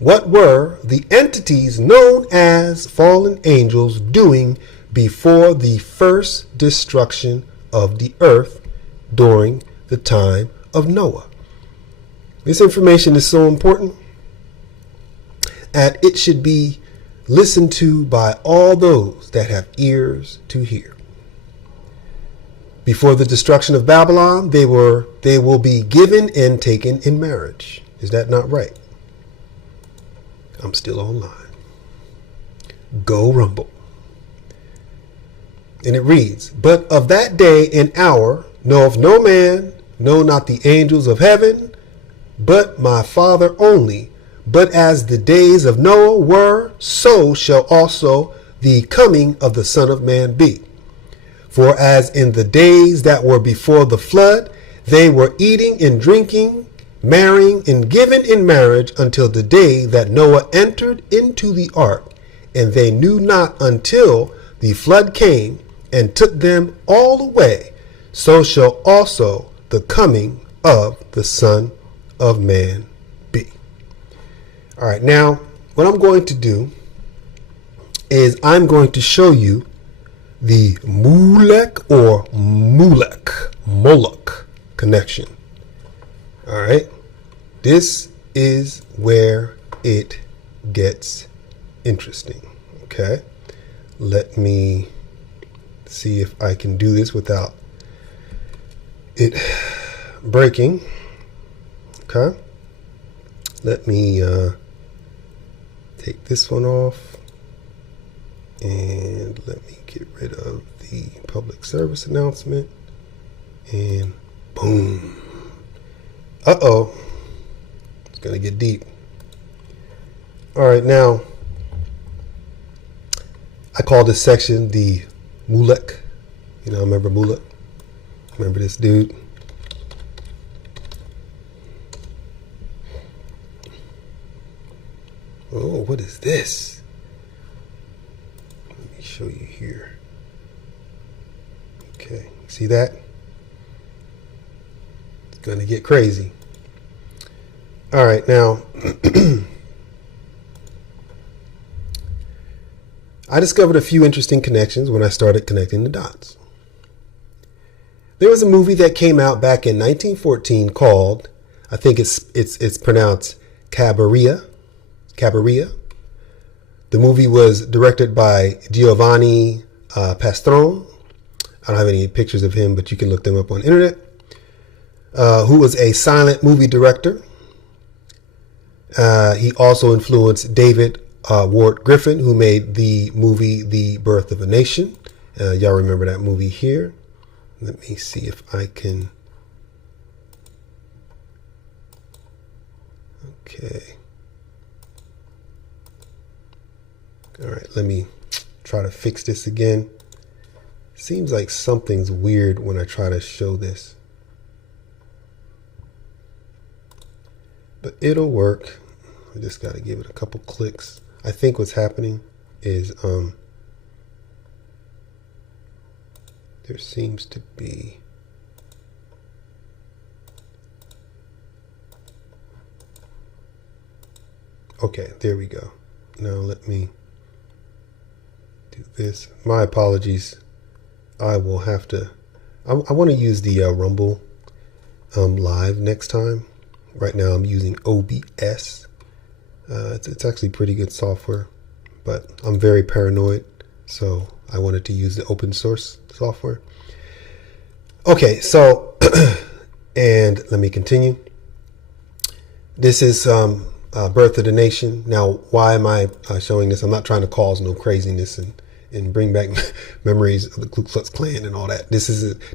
What were the entities known as fallen angels doing before the first destruction of the earth during the time of Noah? This information is so important that it should be listened to by all those that have ears to hear. Before the destruction of Babylon, they will be given and taken in marriage. Is that not right? I'm still online. Go Rumble. And it reads, but of that day and hour knoweth no man, no, not the angels of heaven, but my Father only. But as the days of Noah were, so shall also the coming of the Son of Man be. For as in the days that were before the flood, they were eating and drinking, marrying and given in marriage until the day that Noah entered into the ark, and they knew not until the flood came and took them all away. So shall also the coming of the Son of Man be. All right, now what I'm going to do is I'm going to show you the Molech or Moloch connection. All right, this is where it gets interesting. Okay, let me see if I can do this without it breaking. Okay, let me take this one off and let me get rid of the public service announcement, and boom. Uh-oh. It's going to get deep. All right, now, I call this section the Molech. You know, remember Molech? Remember this dude? Oh, what is this? Let me show you here. Okay, see that? It's going to get crazy. All right, now, I discovered a few interesting connections when I started connecting the dots. There was a movie that came out back in 1914 called I think it's pronounced Cabiria. Cabiria. The movie was directed by Giovanni Pastrone. I don't have any pictures of him, but you can look them up on the internet. Who was a silent movie director. He also influenced David Ward Griffin, who made the movie The Birth of a Nation. Y'all remember that movie here. Let me see if I can. Okay. All right, let me try to fix this again. Seems like something's weird when I try to show this. But it'll work. I just got to give it a couple clicks. I think what's happening is there seems to be okay, there we go. Now let me do this. My apologies. I will have to I want to use the Rumble live next time. Right now I'm using OBS. It's actually pretty good software, but I'm very paranoid, so I wanted to use the open source software. Okay, so and let me continue. This is Birth of the Nation. Now, why am I showing this? I'm not trying to cause no craziness and bring back memories of the Ku Klux Klan and all that.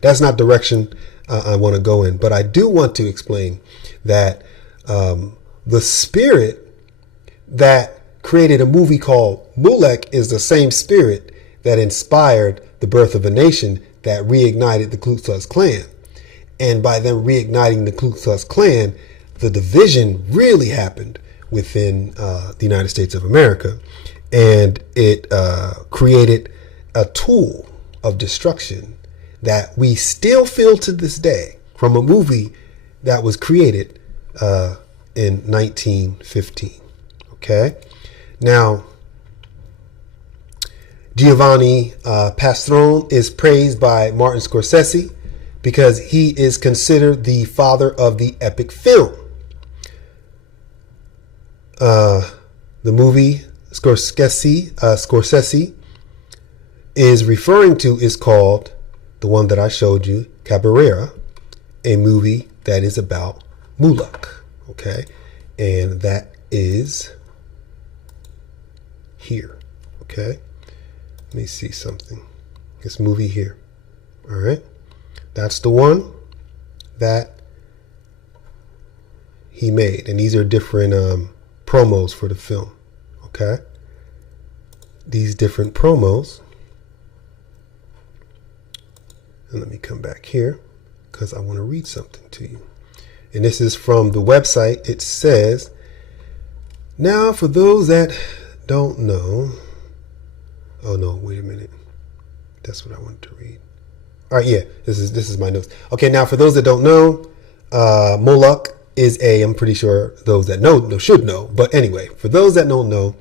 That's not direction I want to go in, but I do want to explain that the spirit that created a movie called Molech is the same spirit that inspired The Birth of a Nation that reignited the Ku Klux Klan. And by them reigniting the Ku Klux Klan, the division really happened within the United States of America. And it created a tool of destruction that we still feel to this day from a movie that was created in 1915. Okay. Now, Giovanni Pastrone is praised by Martin Scorsese because he is considered the father of the epic film. The movie Scorsese is referring to is called, the one that I showed you, Cabrera, a movie that is about Moloch. Okay. And that is here. Okay. Let me see something. This movie here. All right. That's the one that he made. And these are different promos for the film. Okay. These different promos. And let me come back here because I want to read something to you. And this is from the website. It says, now for those that don't know. Oh no, wait a minute. That's what I wanted to read. All right, yeah, this is my notes. Okay, now for those that don't know, Moloch is I'm pretty sure those that know should know. But anyway, for those that don't know,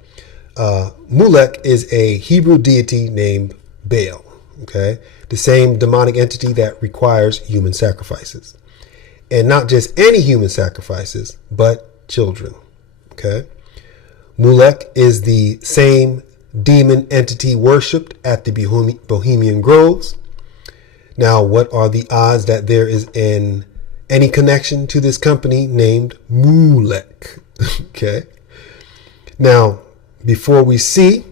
Molech is a Hebrew deity named Baal. Okay, the same demonic entity that requires human sacrifices. And not just any human sacrifices, but children. Okay. Molech is the same demon entity worshipped at the Bohemian Groves. Now, what are the odds that there is any connection to this company named Molech? Okay. Now, before we see,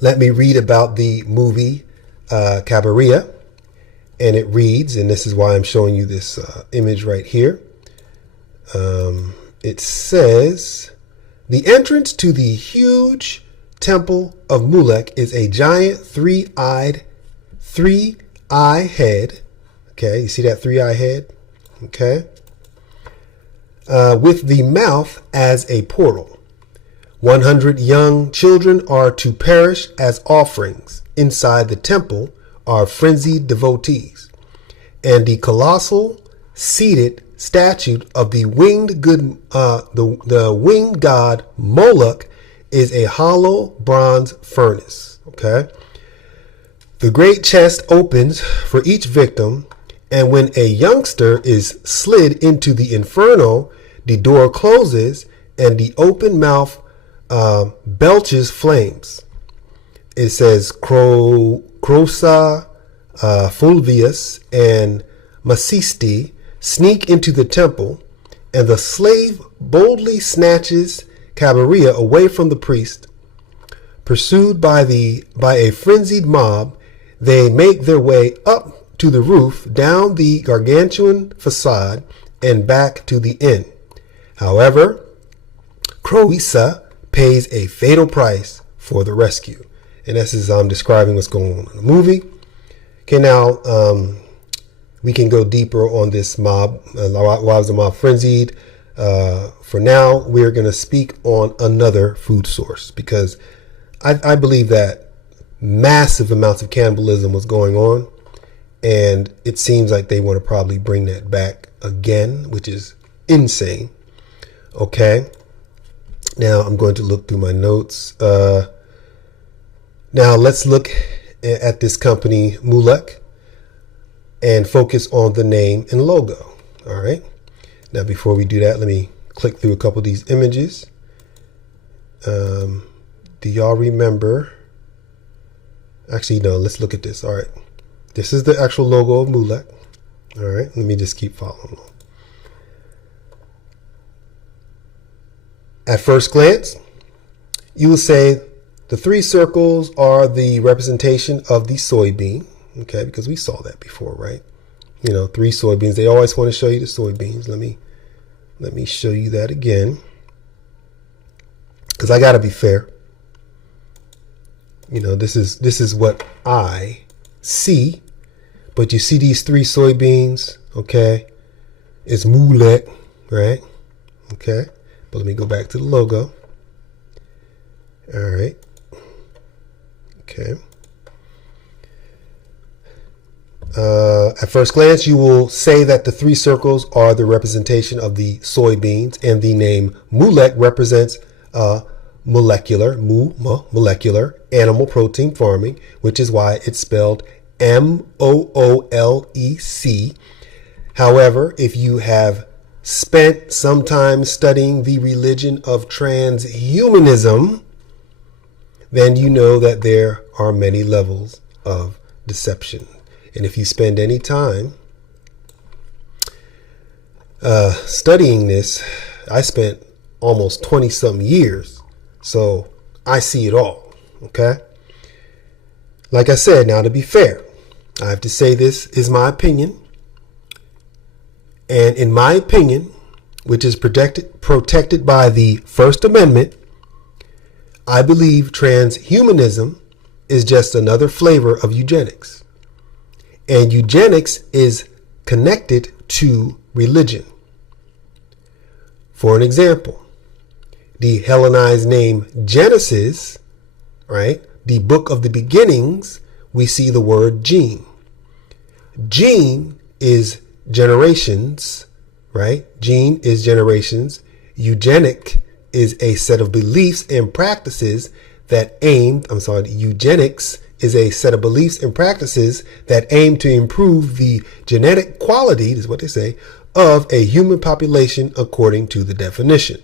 let me read about the movie Cabrera. And it reads, and this is why I'm showing you this image right here. It says, the entrance to the huge temple of Molech is a giant three-eye head. Okay, you see that three-eye head? Okay. With the mouth as a portal. 100 young children are to perish as offerings. Inside the temple are frenzied devotees. And the colossal seated statue of the winged winged god Moloch is a hollow bronze furnace. Okay. The great chest opens for each victim, And when a youngster is slid into the inferno, the door closes and the open mouth belches flames. It says Crosa, Fulvius, and Masisti sneak into the temple, and the slave boldly snatches Cabiria away from the priest. Pursued by a frenzied mob, they make their way up to the roof, down the gargantuan facade, and back to the inn. However, Croisa pays a fatal price for the rescue. And this is describing what's going on in the movie. Okay, now we can go deeper on this mob. Why was the mob frenzied? For now, we're going to speak on another food source, because I believe that massive amounts of cannibalism was going on, and it seems like they want to probably bring that back again, which is insane. Okay, now I'm going to look through my notes. Now let's look at this company, Molech, and focus on the name and logo. All right. Now, before we do that, let me click through a couple of these images. Do y'all remember? Actually, no, let's look at this. All right. This is the actual logo of Molech. All right. Let me just keep following along. At first glance, you will say the three circles are the representation of the soybean. Okay, because we saw that before, right? You know, three soybeans. They always want to show you the soybeans. Let me show you that again, because I got to be fair. You know, this is what I see, but you see these three soybeans, okay? It's Molech, right? Okay, but let me go back to the logo. All right. Okay. At first glance, you will say that the three circles are the representation of the soybeans, and the name Molech represents molecular animal protein farming, which is why it's spelled Moolec. However, if you have spent some time studying the religion of transhumanism, then you know that there are many levels of deception. And if you spend any time studying this, I spent almost 20-something years, so I see it all, okay? Like I said, now to be fair, I have to say this is my opinion. And in my opinion, which is protected by the First Amendment, I believe transhumanism is just another flavor of eugenics. And eugenics is connected to religion. For an example, the Hellenized name Genesis, right? The book of the beginnings, we see the word gene. Gene is generations, right? Gene is generations. Eugenic is a set of beliefs and practices that eugenics is a set of beliefs and practices that aim to improve the genetic quality, is what they say, of a human population according to the definition.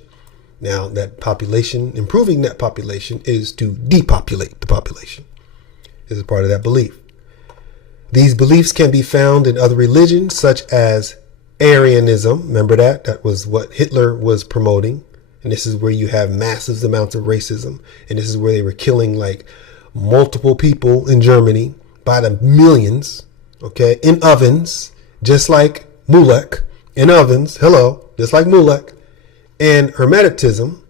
Now, that population, improving that population, is to depopulate the population. This is part of that belief. These beliefs can be found in other religions, such as Aryanism. Remember that? That was what Hitler was promoting. And this is where you have massive amounts of racism. And this is where they were killing like multiple people in Germany by the millions, okay, in ovens, just like Molech, in ovens, just like Molech, and Hermeticism.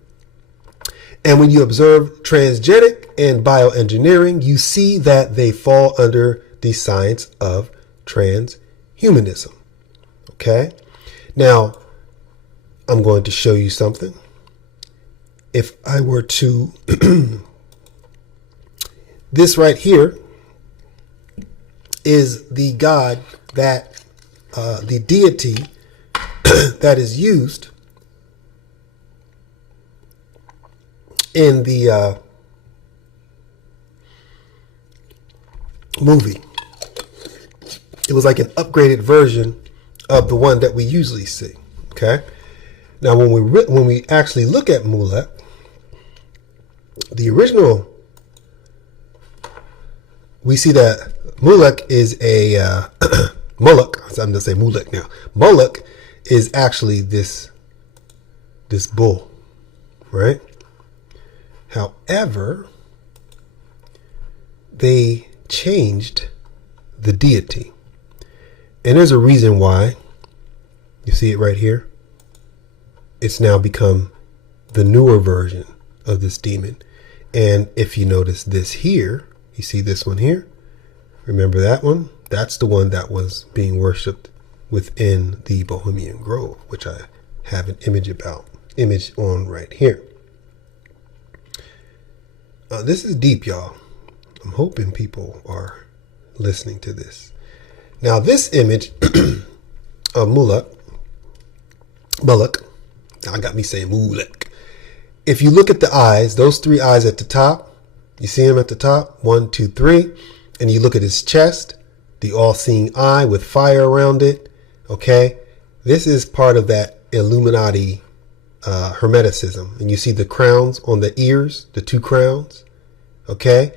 And when you observe transgenic and bioengineering, you see that they fall under the science of transhumanism, okay? Now, I'm going to show you something. If I were to this right here is the God that, the deity that is used in the movie. It was like an upgraded version of the one that we usually see. Okay. Now, when we actually look at Molech, the original, we see that Molech is a Moloch. I'm going to say Molech now. Molech is actually this bull, right? However, they changed the deity. And there's a reason why. You see it right here. It's now become the newer version of this demon. And if you notice this here, you see this one here. Remember that one? That's the one that was being worshipped within the Bohemian Grove, which I have an image on right here. This is deep, y'all. I'm hoping people are listening to this. Now, this image of Molech, now got me saying Molech. If you look at the eyes, those three eyes at the top, you see him at the top, 1, 2, 3, and you look at his chest, the all-seeing eye with fire around it. Okay, this is part of that Illuminati Hermeticism, and you see the crowns on the ears, the 2 crowns. Okay,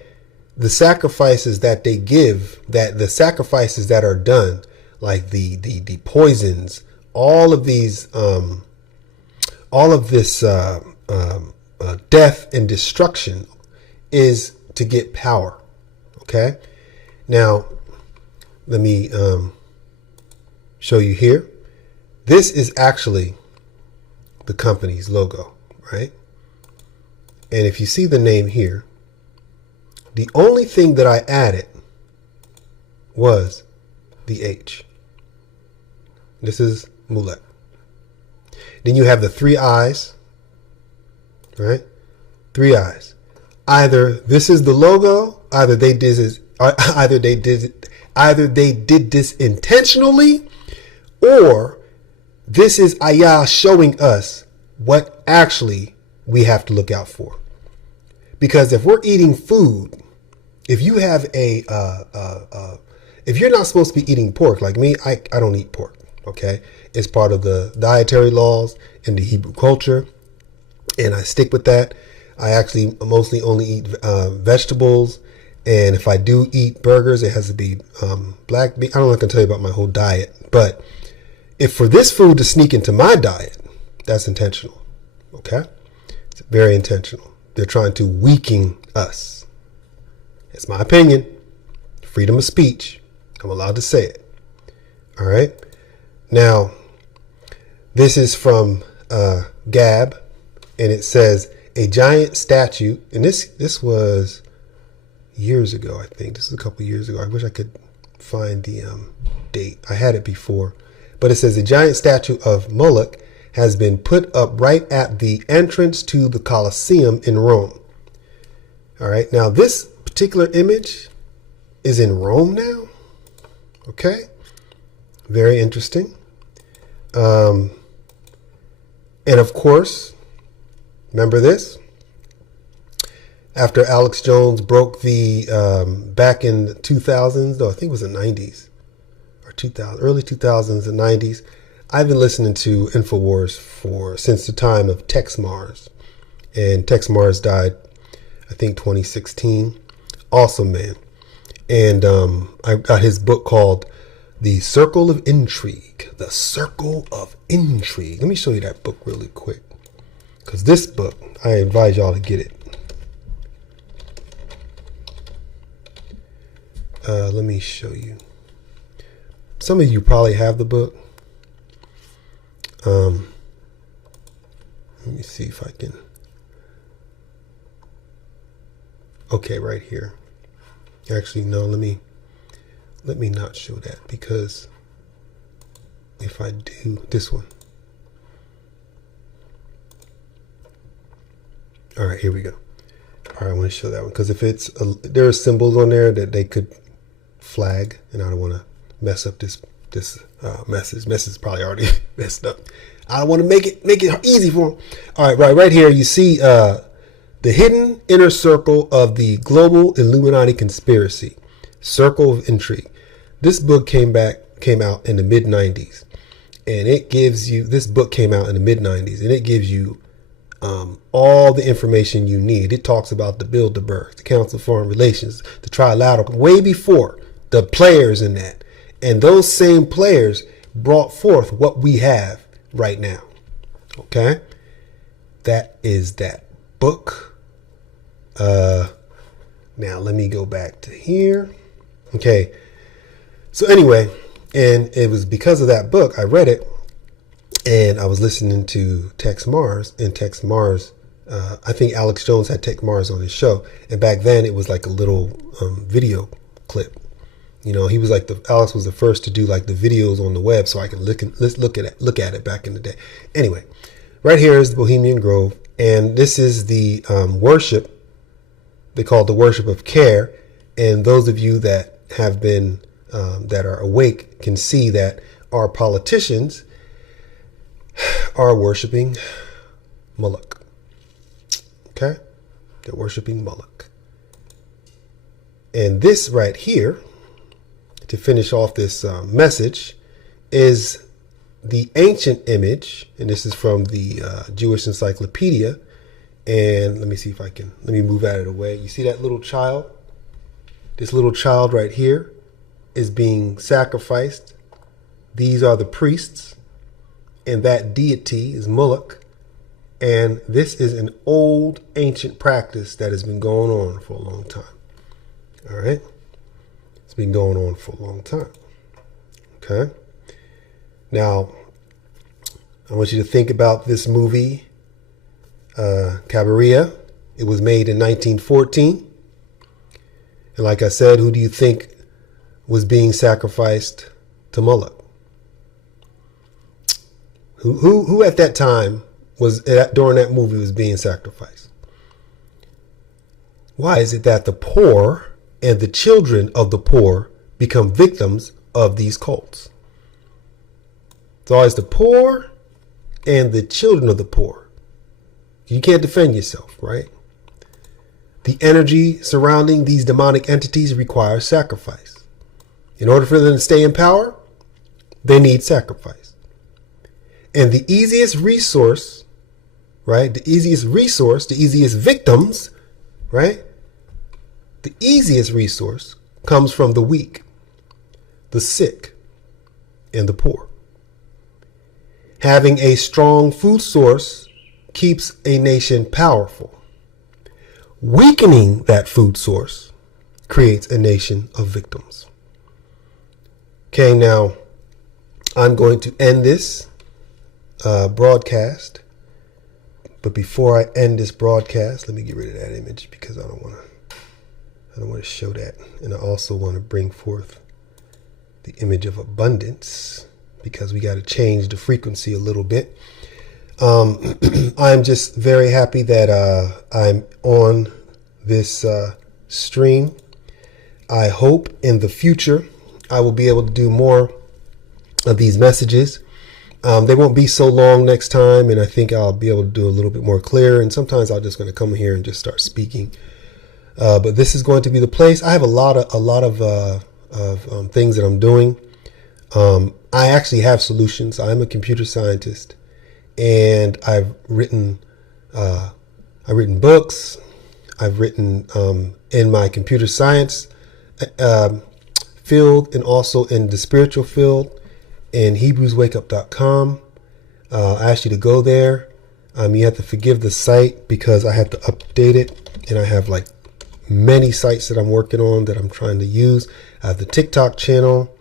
the sacrifices that they give, the sacrifices that are done, like the poisons, all of these, all of this death and destruction is to get power. Okay, now let me show you here. This is actually the company's logo, right? And if you see the name here, the only thing that I added was the H. This is Molech. Then you have the 3 eyes, right? 3 eyes. Either this is the logo, either they did this intentionally, or this is Ayah showing us what actually we have to look out for. Because if we're eating food, if you have if you're not supposed to be eating pork, like me, I don't eat pork. Okay, it's part of the dietary laws in the Hebrew culture, and I stick with that. I actually mostly only eat vegetables, and if I do eat burgers, it has to be black beef. I don't know if I can tell you about my whole diet, but if for this food to sneak into my diet, that's intentional. Okay, it's very intentional. They're trying to weaken us. It's my opinion. Freedom of speech. I'm allowed to say it. All right. Now, this is from Gab, and it says a giant statue. And this was years ago, I think. This is a couple years ago. I wish I could find the date. I had it before. But it says a giant statue of Molech has been put up right at the entrance to the Colosseum in Rome. All right. Now, this particular image is in Rome now. Okay. Very interesting. And of course, remember this? After Alex Jones broke the, back in the 2000s, no, I think it was the 90s or 2000, early 2000s and 90s. I've been listening to InfoWars since the time of Tex Mars, and Tex Mars died, I think 2016. Awesome man. And I got his book called The Circle of Intrigue. The Circle of Intrigue. Let me show you that book really quick, because this book, I advise y'all to get it. Let me show you. Some of you probably have the book. Let me see if I can. Okay, right here. Actually, no, let me not show that, because if I do this one. All right, here we go. All right, I want to show that one, because if there are symbols on there that they could flag, and I don't want to mess up this message. Message is probably already messed up. I don't want to make it easy for them. All right here you see the hidden inner circle of the global Illuminati conspiracy, circle of intrigue. This book came out in the mid 90s, and it gives you, this book came out in the mid 90s, and it gives you all the information you need. It talks about the Bilderberg, the Council of Foreign Relations, the Trilateral, way before the players in that. And those same players brought forth what we have right now. Okay? That is that book. Now let me go back to here. Okay. So anyway, and it was because of that book, I read it, and I was listening to Tex Mars, and Tex Mars, I think Alex Jones had Tex Mars on his show. And back then it was like a little video clip. You know, he was like Alex was the first to do like the videos on the web, so I can look at it back in the day. Anyway, right here is the Bohemian Grove, and this is the worship. They call it the worship of care. And those of you that have been that are awake can see that our politicians are worshiping Moloch. Okay, they're worshiping Moloch. And this right here, to finish off this message, is the ancient image, and this is from the Jewish Encyclopedia. And let me see if I can, let me move out of the way. You see that little child? This little child right here is being sacrificed. These are the priests, and that deity is Molech. And this is an old ancient practice that has been going on for a long time. All right. It's been going on for a long time. Okay. Now, I want you to think about this movie, Cabiria. It was made in 1914. And like I said, who do you think was being sacrificed to Moloch? Who at that time during that movie was being sacrificed? Why is it that the poor and the children of the poor become victims of these cults? It's always the poor and the children of the poor. You can't defend yourself, right? The energy surrounding these demonic entities requires sacrifice. In order for them to stay in power, they need sacrifice. And the easiest resource, right? The easiest victims, right? The easiest resource comes from the weak, the sick, and the poor. Having a strong food source keeps a nation powerful. Weakening that food source creates a nation of victims. Okay, now I'm going to end this broadcast. But before I end this broadcast, let me get rid of that image because I don't want to show that. And I also want to bring forth the image of abundance because we got to change the frequency a little bit. I'm just very happy that I'm on this stream. I hope in the future I will be able to do more of these messages. They won't be so long next time, and I think I'll be able to do a little bit more clear. And sometimes I'm just going to come here and just start speaking. But this is going to be the place. I have a lot of things that I'm doing. I actually have solutions. I'm a computer scientist, and I've written books. I've written in my computer science field and also in the spiritual field in HebrewsWakeUp.com. I ask you to go there. You have to forgive the site because I have to update it, and I have like many sites that I'm working on that I'm trying to use. I have the TikTok channel.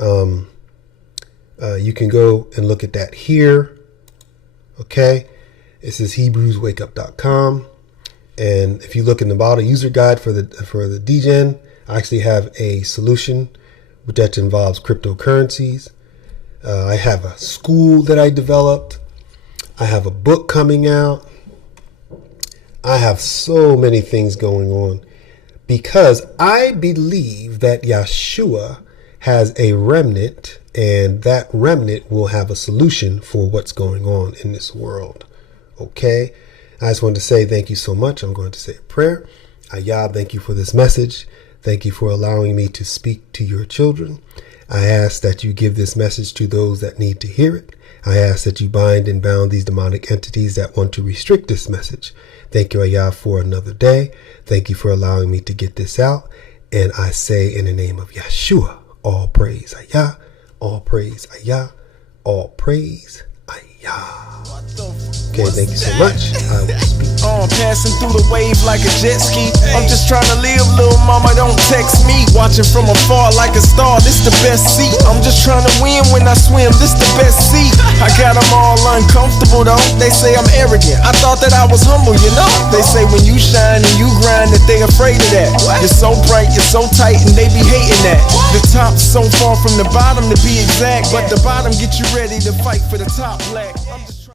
You can go and look at that here. Okay. This is HebrewsWakeUp.com. And if you look in the bottom user guide for the DGen, I actually have a solution that involves cryptocurrencies. I have a school that I developed. I have a book coming out. I have so many things going on because I believe that Yeshua has a remnant, and that remnant will have a solution for what's going on in this world. Okay. I just wanted to say thank you so much. I'm going to say a prayer. Yah, thank you for this message. Thank you for allowing me to speak to your children. I ask that you give this message to those that need to hear it. I ask that you bind and bound these demonic entities that want to restrict this message. Thank you, Ayah, for another day. Thank you for allowing me to get this out. And I say in the name of Yeshua, all praise Ayah, all praise Ayah, all praise Ayah. Okay, thank you so much. I will speak. Passing through the wave like a jet ski. I'm just trying to live, little mama, don't text me. Watching from afar like a star, this the best seat. I'm just trying to win when I swim, this the best seat. I got them all uncomfortable though. They say I'm arrogant, I thought that I was humble, you know. They say when you shine and you grind that they afraid of that. You're so bright, you're so tight, and they be hating that. The top's so far from the bottom to be exact, but the bottom get you ready to fight for the top, black.